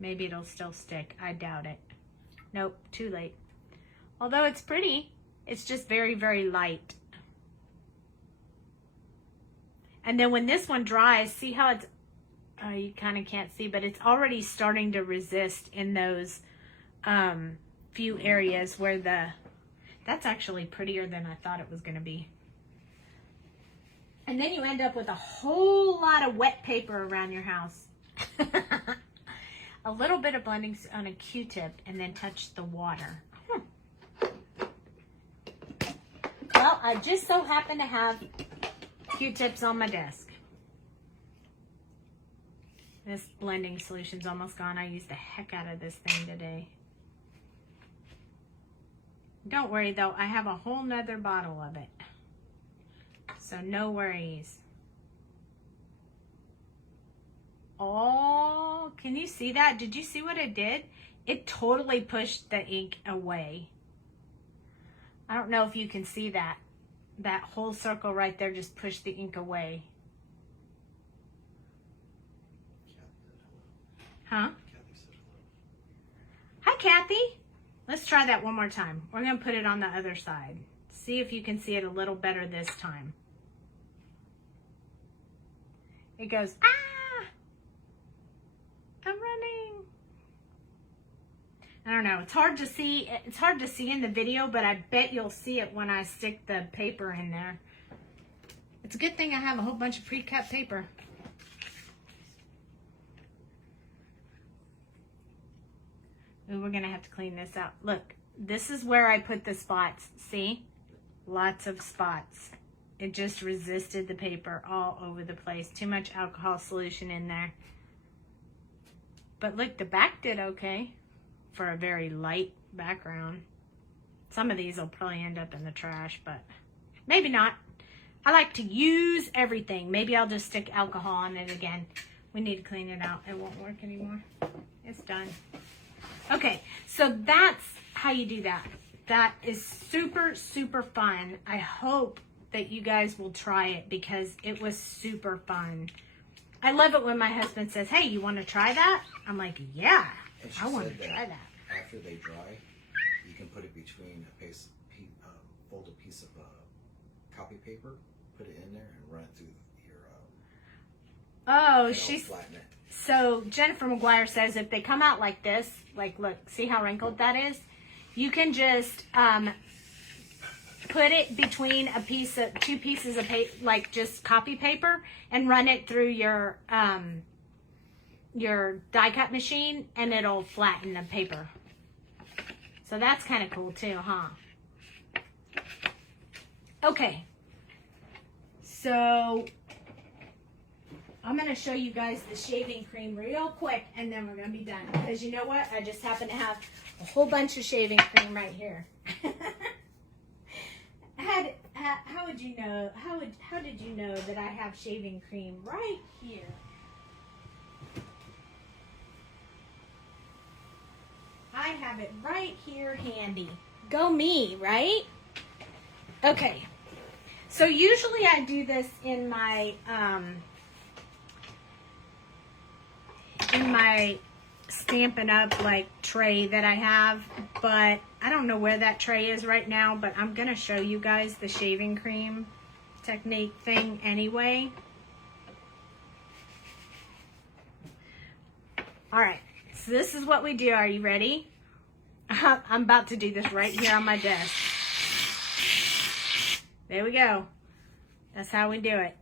Maybe it'll still stick. I doubt it. Nope, too late. Although it's pretty, it's just very, very light. And then when this one dries, see how it's, oh, you kind of can't see, but it's already starting to resist in those few areas where that's actually prettier than I thought it was going to be. And then you end up with a whole lot of wet paper around your house. A little bit of blending on a Q-tip and then touch the water. Well, I just so happen to have Q-tips on my desk. This blending solution's almost gone. I used the heck out of this thing today. Don't worry though, I have a whole nother bottle of it. So no worries. Oh, can you see that? Did you see what it did? It totally pushed the ink away. I don't know if you can see that. That whole circle right there just pushed the ink away. Huh? Hi, Kathy. Let's try that one more time. We're going to put it on the other side. See if you can see it a little better this time. It goes, ah! I'm running. I don't know. It's hard to see. It's hard to see in the video, but I bet you'll see it when I stick the paper in there. It's a good thing I have a whole bunch of pre-cut paper. Ooh, we're going to have to clean this out. Look, this is where I put the spots. See? Lots of spots. It just resisted the paper all over the place. Too much alcohol solution in there. But look, the back did okay for a very light background. Some of these will probably end up in the trash, but Maybe not. I like to use everything. Maybe I'll just stick alcohol on it again. We need to clean it out. It won't work anymore. It's done. Okay, so that's how you do that. That is super, super fun. I hope that you guys will try it because it was super fun. I love it when my husband says, hey, you want to try that? I'm like, yeah, I want to try that. After they dry, you can put it between a folded piece of copy paper, put it in there, and run it through your. She's. Flatten it. So Jennifer McGuire says if they come out like this, like look, see how wrinkled that is? You can just put it between two pieces of paper, like just copy paper, and run it through your die cut machine, and it'll flatten the paper. So that's kind of cool too, huh? Okay. So I'm going to show you guys the shaving cream real quick, and then we're going to be done. Because you know what? I just happen to have a whole bunch of shaving cream right here. How would you know? How did you know that I have shaving cream right here? I have it right here handy. Go me, right? Okay. So usually I do this in my Stampin' Up! Like tray that I have, but I don't know where that tray is right now, but I'm gonna show you guys the shaving cream technique thing anyway. Alright, so this is what we do. Are you ready? I'm about to do this right here on my desk. There we go. That's how we do it.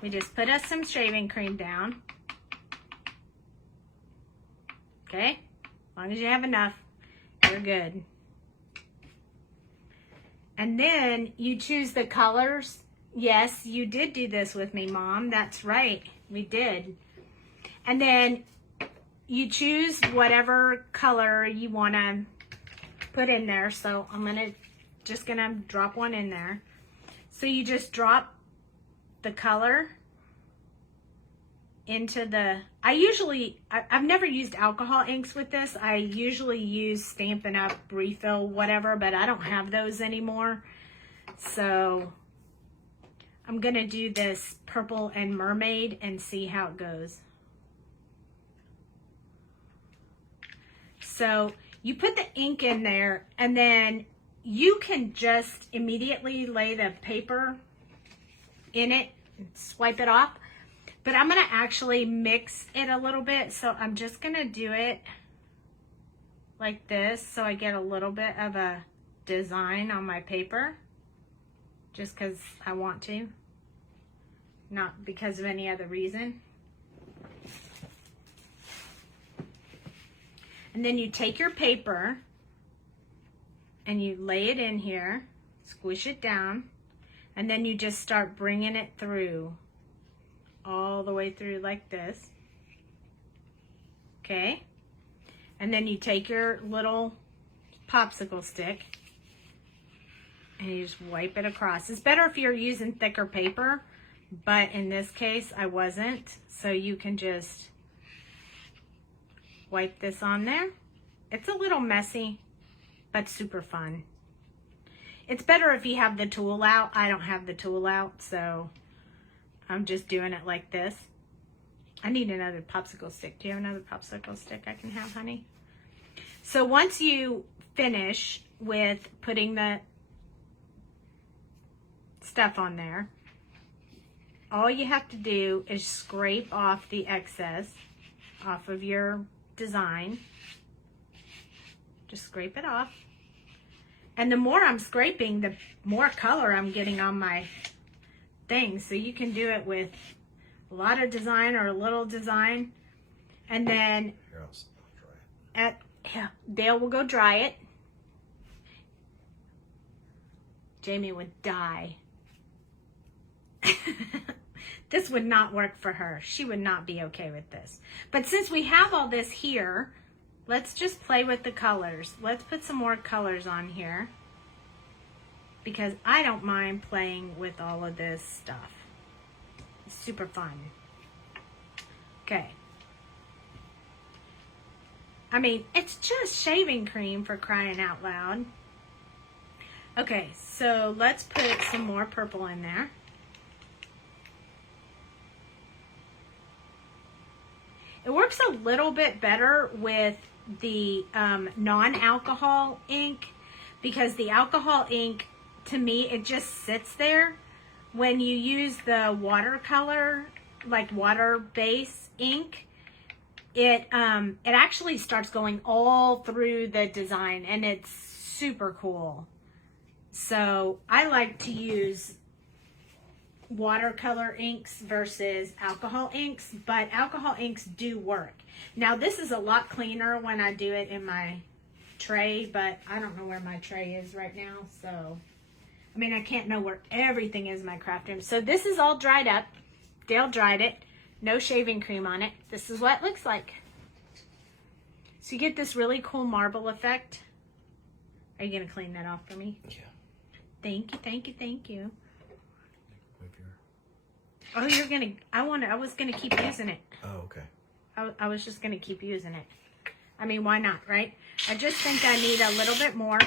We just put us some shaving cream down. Okay? As long as you have enough, you're good. And then you choose the colors. Yes, you did do this with me, Mom. That's right. We did. And then you choose whatever color you want to put in there. So I'm just gonna drop one in there. So you just drop the color into the, I've never used alcohol inks with this. I usually use Stampin' Up! Refill, whatever, but I don't have those anymore. So I'm gonna do this purple and mermaid and see how it goes. So you put the ink in there, and then you can just immediately lay the paper in it and swipe it off. But I'm going to actually mix it a little bit. So I'm just going to do it like this so I get a little bit of a design on my paper. Just because I want to. Not because of any other reason. And then you take your paper and you lay it in here, squish it down, and then you just start bringing it through, all the way through like this. Okay? And then you take your little popsicle stick and you just wipe it across. It's better if you're using thicker paper, but in this case I wasn't, so you can just wipe this on there. It's a little messy, but super fun. It's better if you have the tool out. I don't have the tool out, so I'm just doing it like this. I need another popsicle stick. Do you have another popsicle stick I can have, honey? So once you finish with putting the stuff on there, all you have to do is scrape off the excess off of your design. Just scrape it off. And the more I'm scraping, the more color I'm getting on my thing. So you can do it with a lot of design or a little design. And then here, I'll dry it. Dale will go dry it. Jamie would die. This would not work for her. She would not be okay with this. But since we have all this here, let's just play with the colors. Let's put some more colors on here. because I don't mind playing with all of this stuff. It's super fun. Okay. I mean, it's just shaving cream, for crying out loud. Okay, so let's put some more purple in there. It works a little bit better with the non-alcohol ink, because the alcohol ink, to me, it just sits there. When you use the watercolor, like water-based ink, it actually starts going all through the design, and it's super cool. So I like to use watercolor inks versus alcohol inks, but alcohol inks do work. Now this is a lot cleaner when I do it in my tray, but I don't know where my tray is right now, so I mean, I can't know where everything is in my craft room. So this is all dried up. Dale dried it. No shaving cream on it. This is what it looks like. So you get this really cool marble effect. Are you going to clean that off for me? Yeah. Thank you, thank you, thank you. Wipe your... Oh, you're going to... I was going to keep using it. Oh, okay. I was just going to keep using it. I mean, why not, right? I just think I need a little bit more.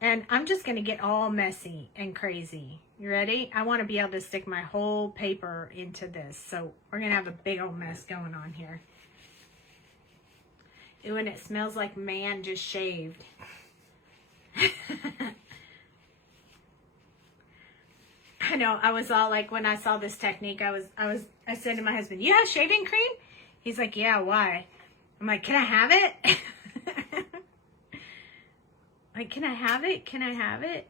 And I'm just going to get all messy and crazy. You ready? I want to be able to stick my whole paper into this. So we're going to have a big old mess going on here. Ooh, and it smells like man just shaved. I know, I was all like, when I saw this technique, I said to my husband, "You have shaving cream?" He's like, "Yeah, why?" I'm like, "Can I have it?" Like, can I have it? Can I have it?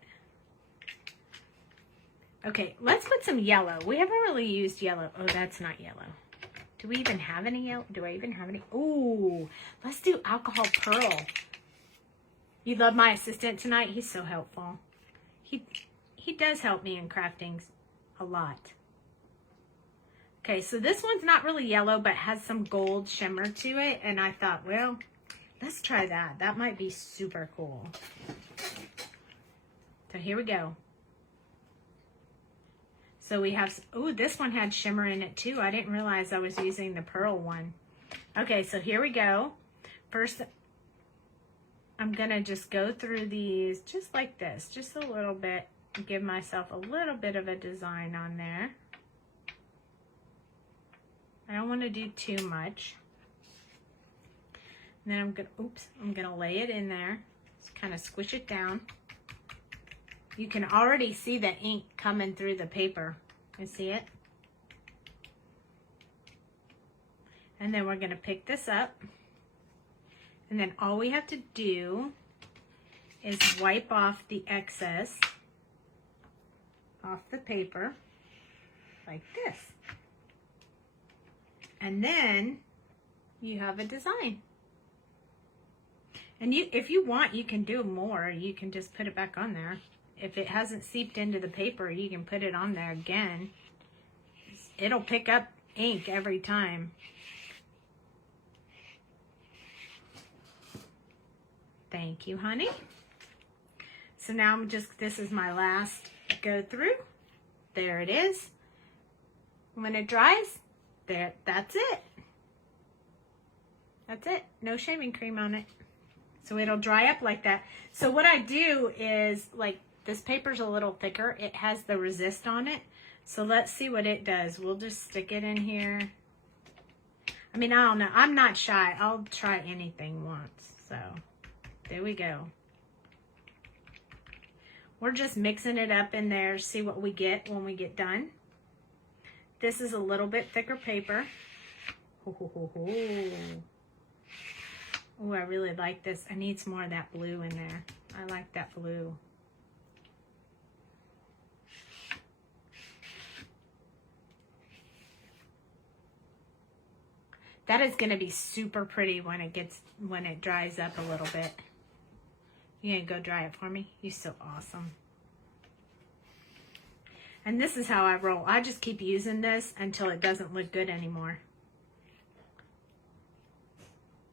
Okay, let's put some yellow. We haven't really used yellow. Oh, that's not yellow. Do we even have any yellow? Do I even have any? Ooh, let's do alcohol pearl. You love my assistant tonight? He's so helpful. He does help me in crafting a lot. Okay, so this one's not really yellow, but has some gold shimmer to it. And I thought, well, let's try that. That might be super cool. So here we go. So we have, oh, this one had shimmer in it too. I didn't realize I was using the pearl one. Okay, so here we go. First, I'm gonna just go through these just like this, just a little bit. Give myself a little bit of a design on there. I don't want to do too much. And then I'm gonna lay it in there. Just kind of squish it down. You can already see the ink coming through the paper. You see it? And then we're gonna pick this up. And then all we have to do is wipe off the excess off the paper like this. And then you have a design. And if you want, you can do more. You can just put it back on there. If it hasn't seeped into the paper, you can put it on there again. It'll pick up ink every time. Thank you, honey. So now this is my last go through. There it is. When it dries, that's it. That's it. No shaving cream on it. So it'll dry up like that. So what I do is, like, this paper's a little thicker. It has the resist on it. So let's see what it does. We'll just stick it in here. I mean, I don't know. I'm not shy. I'll try anything once. So there we go. We're just mixing it up in there. See what we get when we get done. This is a little bit thicker paper. Oh, I really like this. I need some more of that blue in there. I like that blue. That is going to be super pretty when it dries up a little bit. You gonna go dry it for me? You're so awesome. And this is how I roll. I just keep using this until it doesn't look good anymore.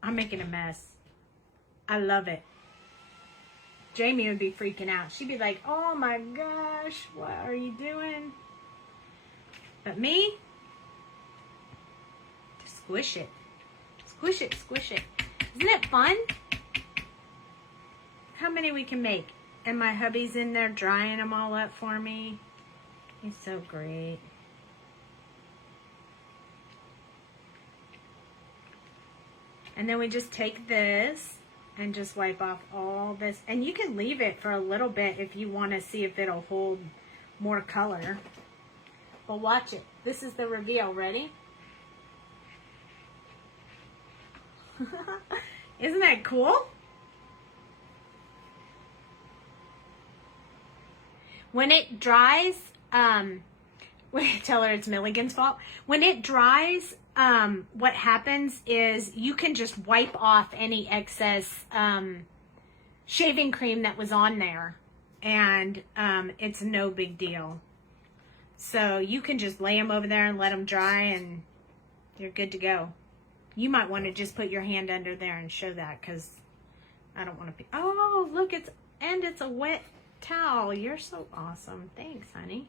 I'm making a mess. I love it. Jamie would be freaking out. She'd be like, oh my gosh, what are you doing? But me, just squish it. Squish it, squish it. Isn't it fun? How many we can make? And my hubby's in there drying them all up for me. He's so great. And then we just take this and just wipe off all this. And you can leave it for a little bit if you want to see if it'll hold more color. But watch it. This is the reveal. Ready? Isn't that cool? When it dries, tell her it's Milligan's fault. When it dries, what happens is you can just wipe off any excess shaving cream that was on there, and it's no big deal. So you can just lay them over there and let them dry, and you're good to go. You might want to just put your hand under there and show that, because I don't want to be. Oh, look, it's a wet towel. You're so awesome. Thanks, honey.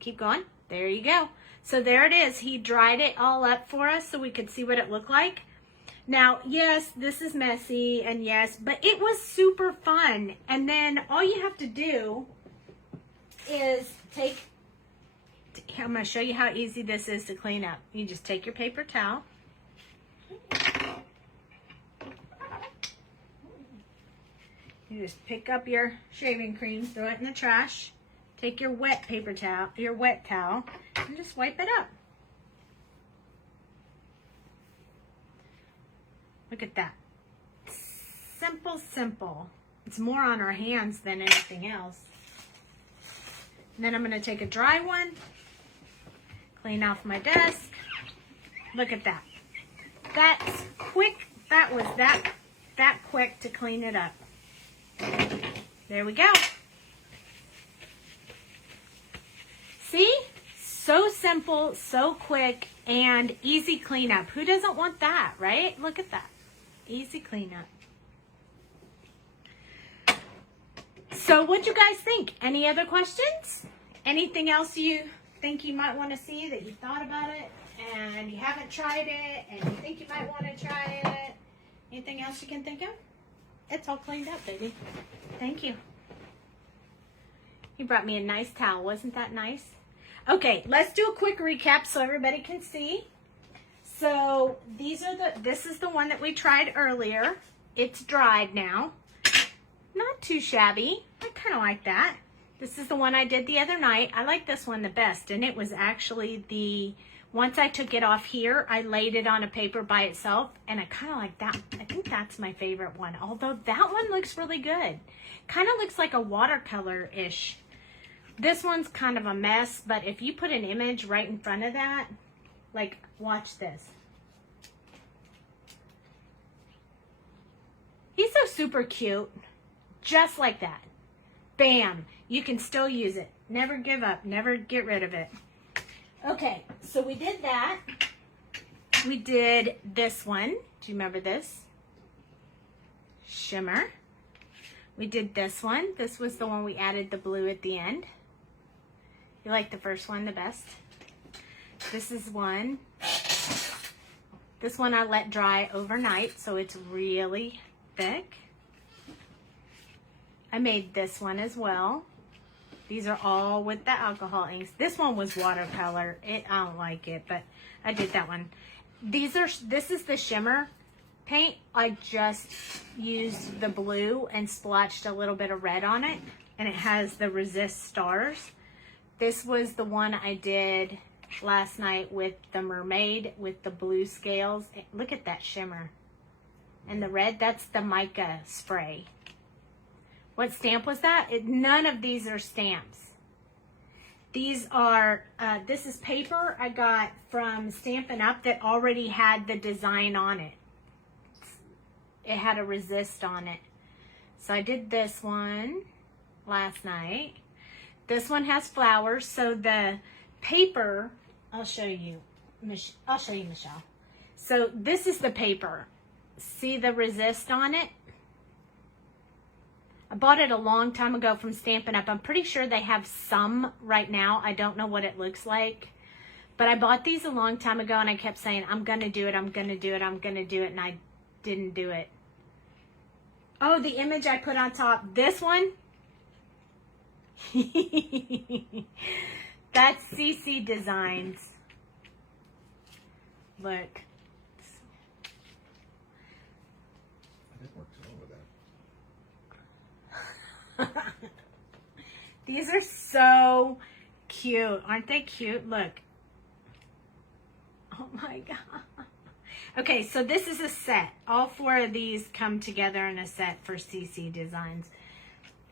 Keep going. There you go. So there it is. He dried it all up for us so we could see what it looked like. Now, yes, this is messy, and yes, but it was super fun. And then all you have to do is I'm going to show you how easy this is to clean up. You just take your paper towel. You just pick up your shaving cream, throw it in the trash. Take your wet paper towel, and just wipe it up. Look at that. Simple, simple. It's more on our hands than anything else. And then I'm going to take a dry one, clean off my desk. Look at that. That's quick. That was that quick to clean it up. There we go. See? So simple, so quick, and easy cleanup. Who doesn't want that, right? Look at that. Easy cleanup. So what'd you guys think? Any other questions? Anything else you think you might want to see, that you thought about it and you haven't tried it and you think you might want to try it? Anything else you can think of? It's all cleaned up, baby. Thank you. You brought me a nice towel. Wasn't that nice? Okay, let's do a quick recap so everybody can see. So this is the one that we tried earlier. It's dried now. Not too shabby. I kind of like that. This is the one I did the other night. I like this one the best, and it was actually once I took it off here, I laid it on a paper by itself, and I kind of like that. I think that's my favorite one, although that one looks really good. Kind of looks like a watercolor-ish. This one's kind of a mess, but if you put an image right in front of that, like, watch this. He's so super cute. Just like that. Bam. You can still use it. Never give up. Never get rid of it. Okay, so we did that. We did this one. Do you remember this? Shimmer. We did this one. This was the one we added the blue at the end. You like the first one the best? This is one. This one I let dry overnight, so it's really thick. I made this one as well. These are all with the alcohol inks. This one was watercolor. I don't like it, but I did that one. This is the shimmer paint. I just used the blue and splotched a little bit of red on it, and it has the Resist stars. This was the one I did last night with the mermaid with the blue scales. Look at that shimmer. And the red, that's the mica spray. What stamp was that? None of these are stamps. These are, this is paper I got from Stampin' Up! That already had the design on it. It had a Resist on it. So I did this one last night. This one has flowers, so the paper, I'll show you, Michelle. So this is the paper. See the Resist on it? I bought it a long time ago from Stampin' Up. I'm pretty sure they have some right now. I don't know what it looks like. But I bought these a long time ago and I kept saying, I'm going to do it, I'm going to do it, I'm going to do it. And I didn't do it. Oh, the image I put on top. This one. That's CC Designs. Look. These are so cute. Aren't they cute? Look. Oh my God. Okay, so this is a set. All 4 of these come together in a set for CC Designs.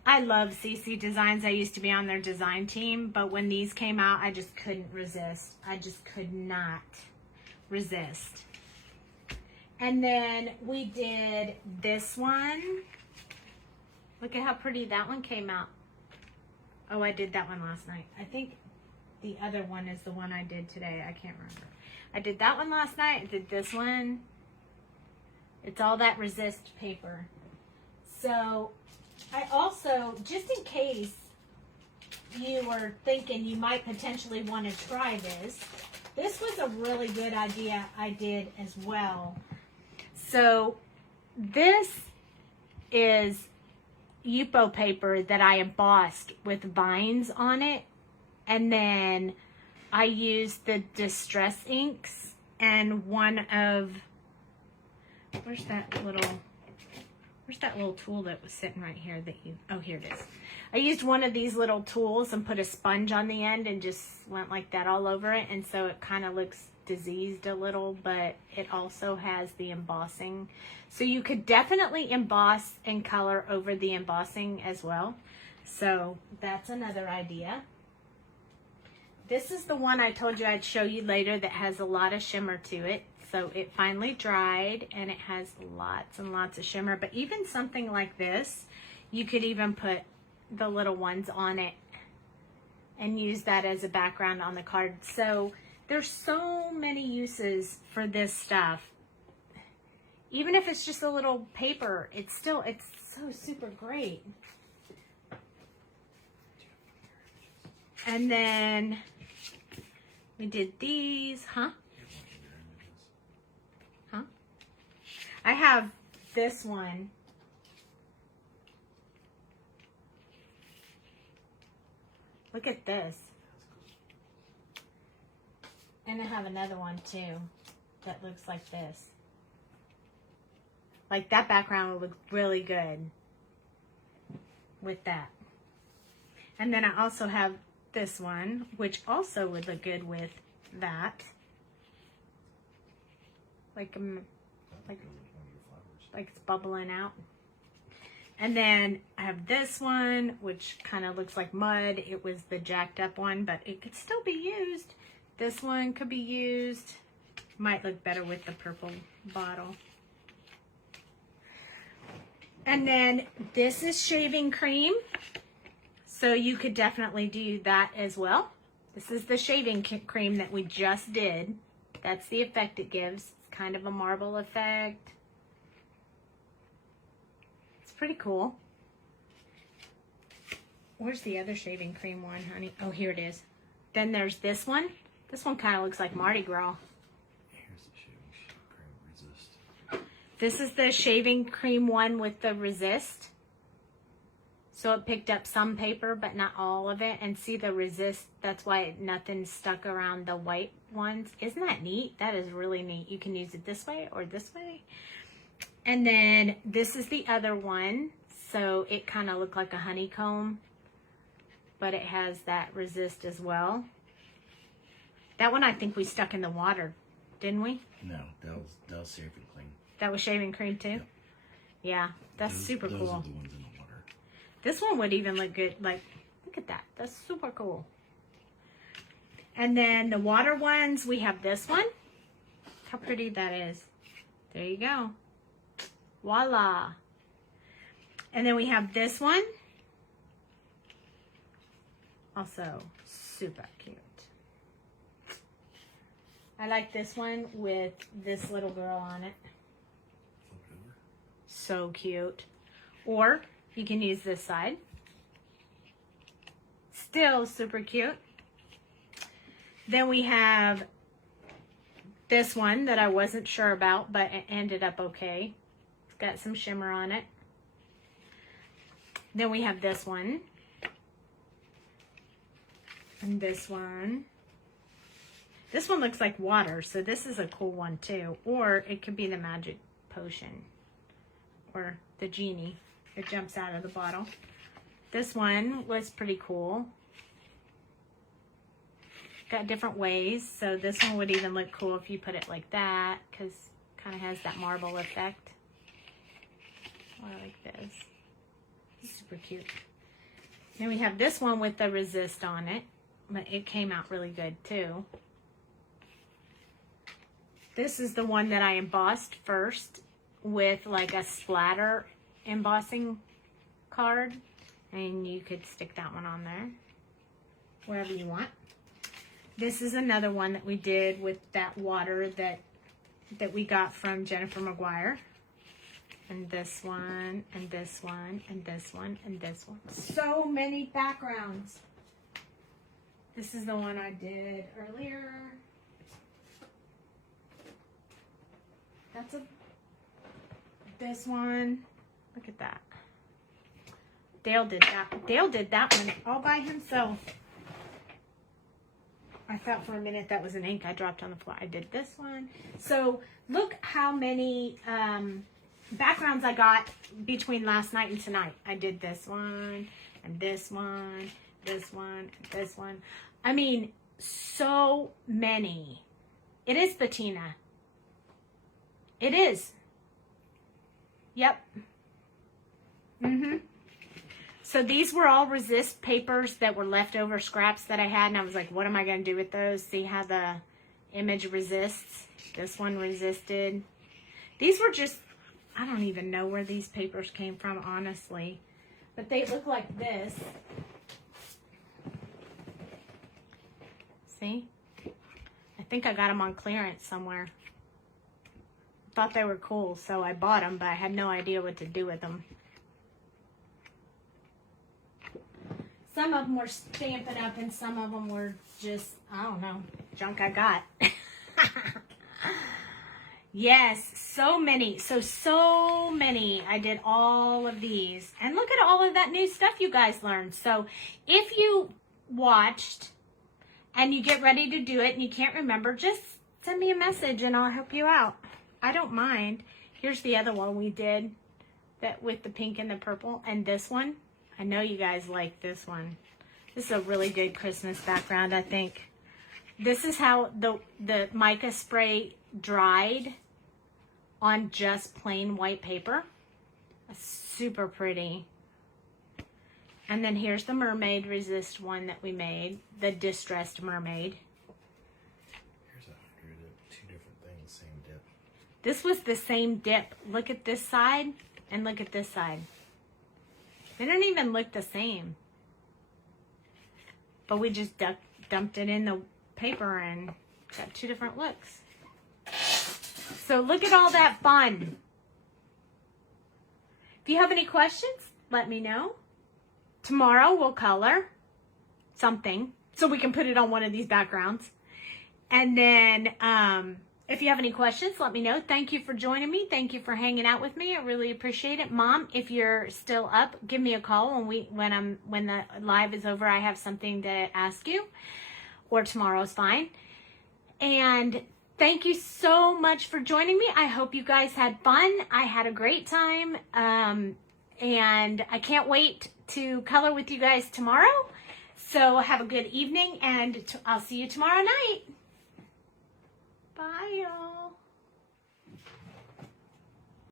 I love CC Designs. I used to be on their design team, but when these came out, I just couldn't resist. I just could not resist. And then we did this one. Look at how pretty that one came out. Oh, I did that one last night. I think the other one is the one I did today. I can't remember. I did that one last night. I did this one. It's all that resist paper. So I also, just in case you were thinking you might potentially want to try this was a really good idea I did as well. So this is Yupo paper that I embossed with vines on it, and then I used the Distress Inks and one of, where's that little tool that was sitting right here that you, oh, here it is. I used one of these little tools and put a sponge on the end and just went like that all over it, and so it kind of looks diseased a little, but it also has the embossing. So you could definitely emboss and color over the embossing as well. So that's another idea. This is the one I told you I'd show you later that has a lot of shimmer to it. So it finally dried and it has lots and lots of shimmer. But even something like this, you could even put the little ones on it and use that as a background on the card. So there's so many uses for this stuff. Even if it's just a little paper, it's so super great. And then we did these, huh? I have this one. Look at this. And I have another one too that looks like this. Like that background would look really good with that. And then I also have this one, which also would look good with that. Like it's bubbling out. And then I have this one, which kind of looks like mud. It was the jacked up one, but it could still be used. This one could be used. Might look better with the purple bottle. And then this is shaving cream. So you could definitely do that as well. This is the shaving cream that we just did. That's the effect it gives. It's kind of a marble effect. It's pretty cool. Where's the other shaving cream one, honey? Oh, here it is. Then there's this one. This one kind of looks like Mardi Gras. Here's the shaving cream resist. This is the shaving cream one with the resist. So it picked up some paper, but not all of it. And see the resist, that's why nothing stuck around the white ones. Isn't that neat? That is really neat. You can use it this way or this way. And then this is the other one. So it kind of looked like a honeycomb, but it has that resist as well. That one I think we stuck in the water, didn't we? No, that was shaving cream. That was shaving cream too? Yep. Yeah, that's super cool. Those are the ones in the water. This one would even look good. Like, look at that. That's super cool. And then the water ones, we have this one. How pretty that is. There you go. Voila. And then we have this one. Also super cute. I like this one with this little girl on it. So cute. Or You can use this side. Still super cute. Then we have this one that I wasn't sure about, but it ended up okay. It's got some shimmer on it. Then we have this one. And this one. This one looks like water, so this is a cool one too. Or it could be the magic potion. Or the genie that jumps out of the bottle. This one was pretty cool. Got different ways, so this one would even look cool if you put it like that, because it kind of has that marble effect. Or like this. Super cute. Then we have this one with the resist on it, but it came out really good too. This is the one that I embossed first with like a splatter embossing card, and you could stick that one on there wherever you want. This is another one that we did with that water that we got from Jennifer McGuire. And this one, and this one, and this one, and this one. So many backgrounds. This is the one I did earlier. This one. Look at that. Dale did that. Dale did that one all by himself. I thought for a minute that was an ink I dropped on the floor. I did this one. So look how many backgrounds I got between last night and tonight. I did this one, and this one, this one, and this one. I mean, so many. It is patina. It is. Yep. So these were all resist papers that were leftover scraps that I had, and I was like, what am I going to do with those? See how the image resists. This one resisted. These were just, I don't even know where these papers came from, honestly. But they look like this. See? I think I got them on clearance somewhere. Thought they were cool, so I bought them, but I had no idea what to do with them. Some of them were Stampin' Up, and some of them were just, I don't know, junk I got. Yes, so many. So many. I did all of these. And look at all of that new stuff you guys learned. So if you watched and you get ready to do it and you can't remember, just send me a message and I'll help you out. I don't mind. Here's the other one we did that with the pink and the purple. And this one. I know you guys like this one. This is a really good Christmas background, I think. This is how the mica spray dried on just plain white paper. Super pretty. And then here's the Mermaid Resist one that we made. The Distressed Mermaid. Here's two different things, same dip. This was the same dip. Look at this side and look at this side. They don't even look the same. But we just dumped it in the paper and got two different looks. So look at all that fun. If you have any questions, let me know. Tomorrow we'll color something so we can put it on one of these backgrounds. And then if you have any questions, let me know. Thank you for joining me. Thank you for hanging out with me. I really appreciate it. Mom, if you're still up, give me a call when the live is over. I have something to ask you, or tomorrow's fine. And thank you so much for joining me. I hope you guys had fun. I had a great time. And I can't wait to color with you guys tomorrow. So have a good evening, and I'll see you tomorrow night.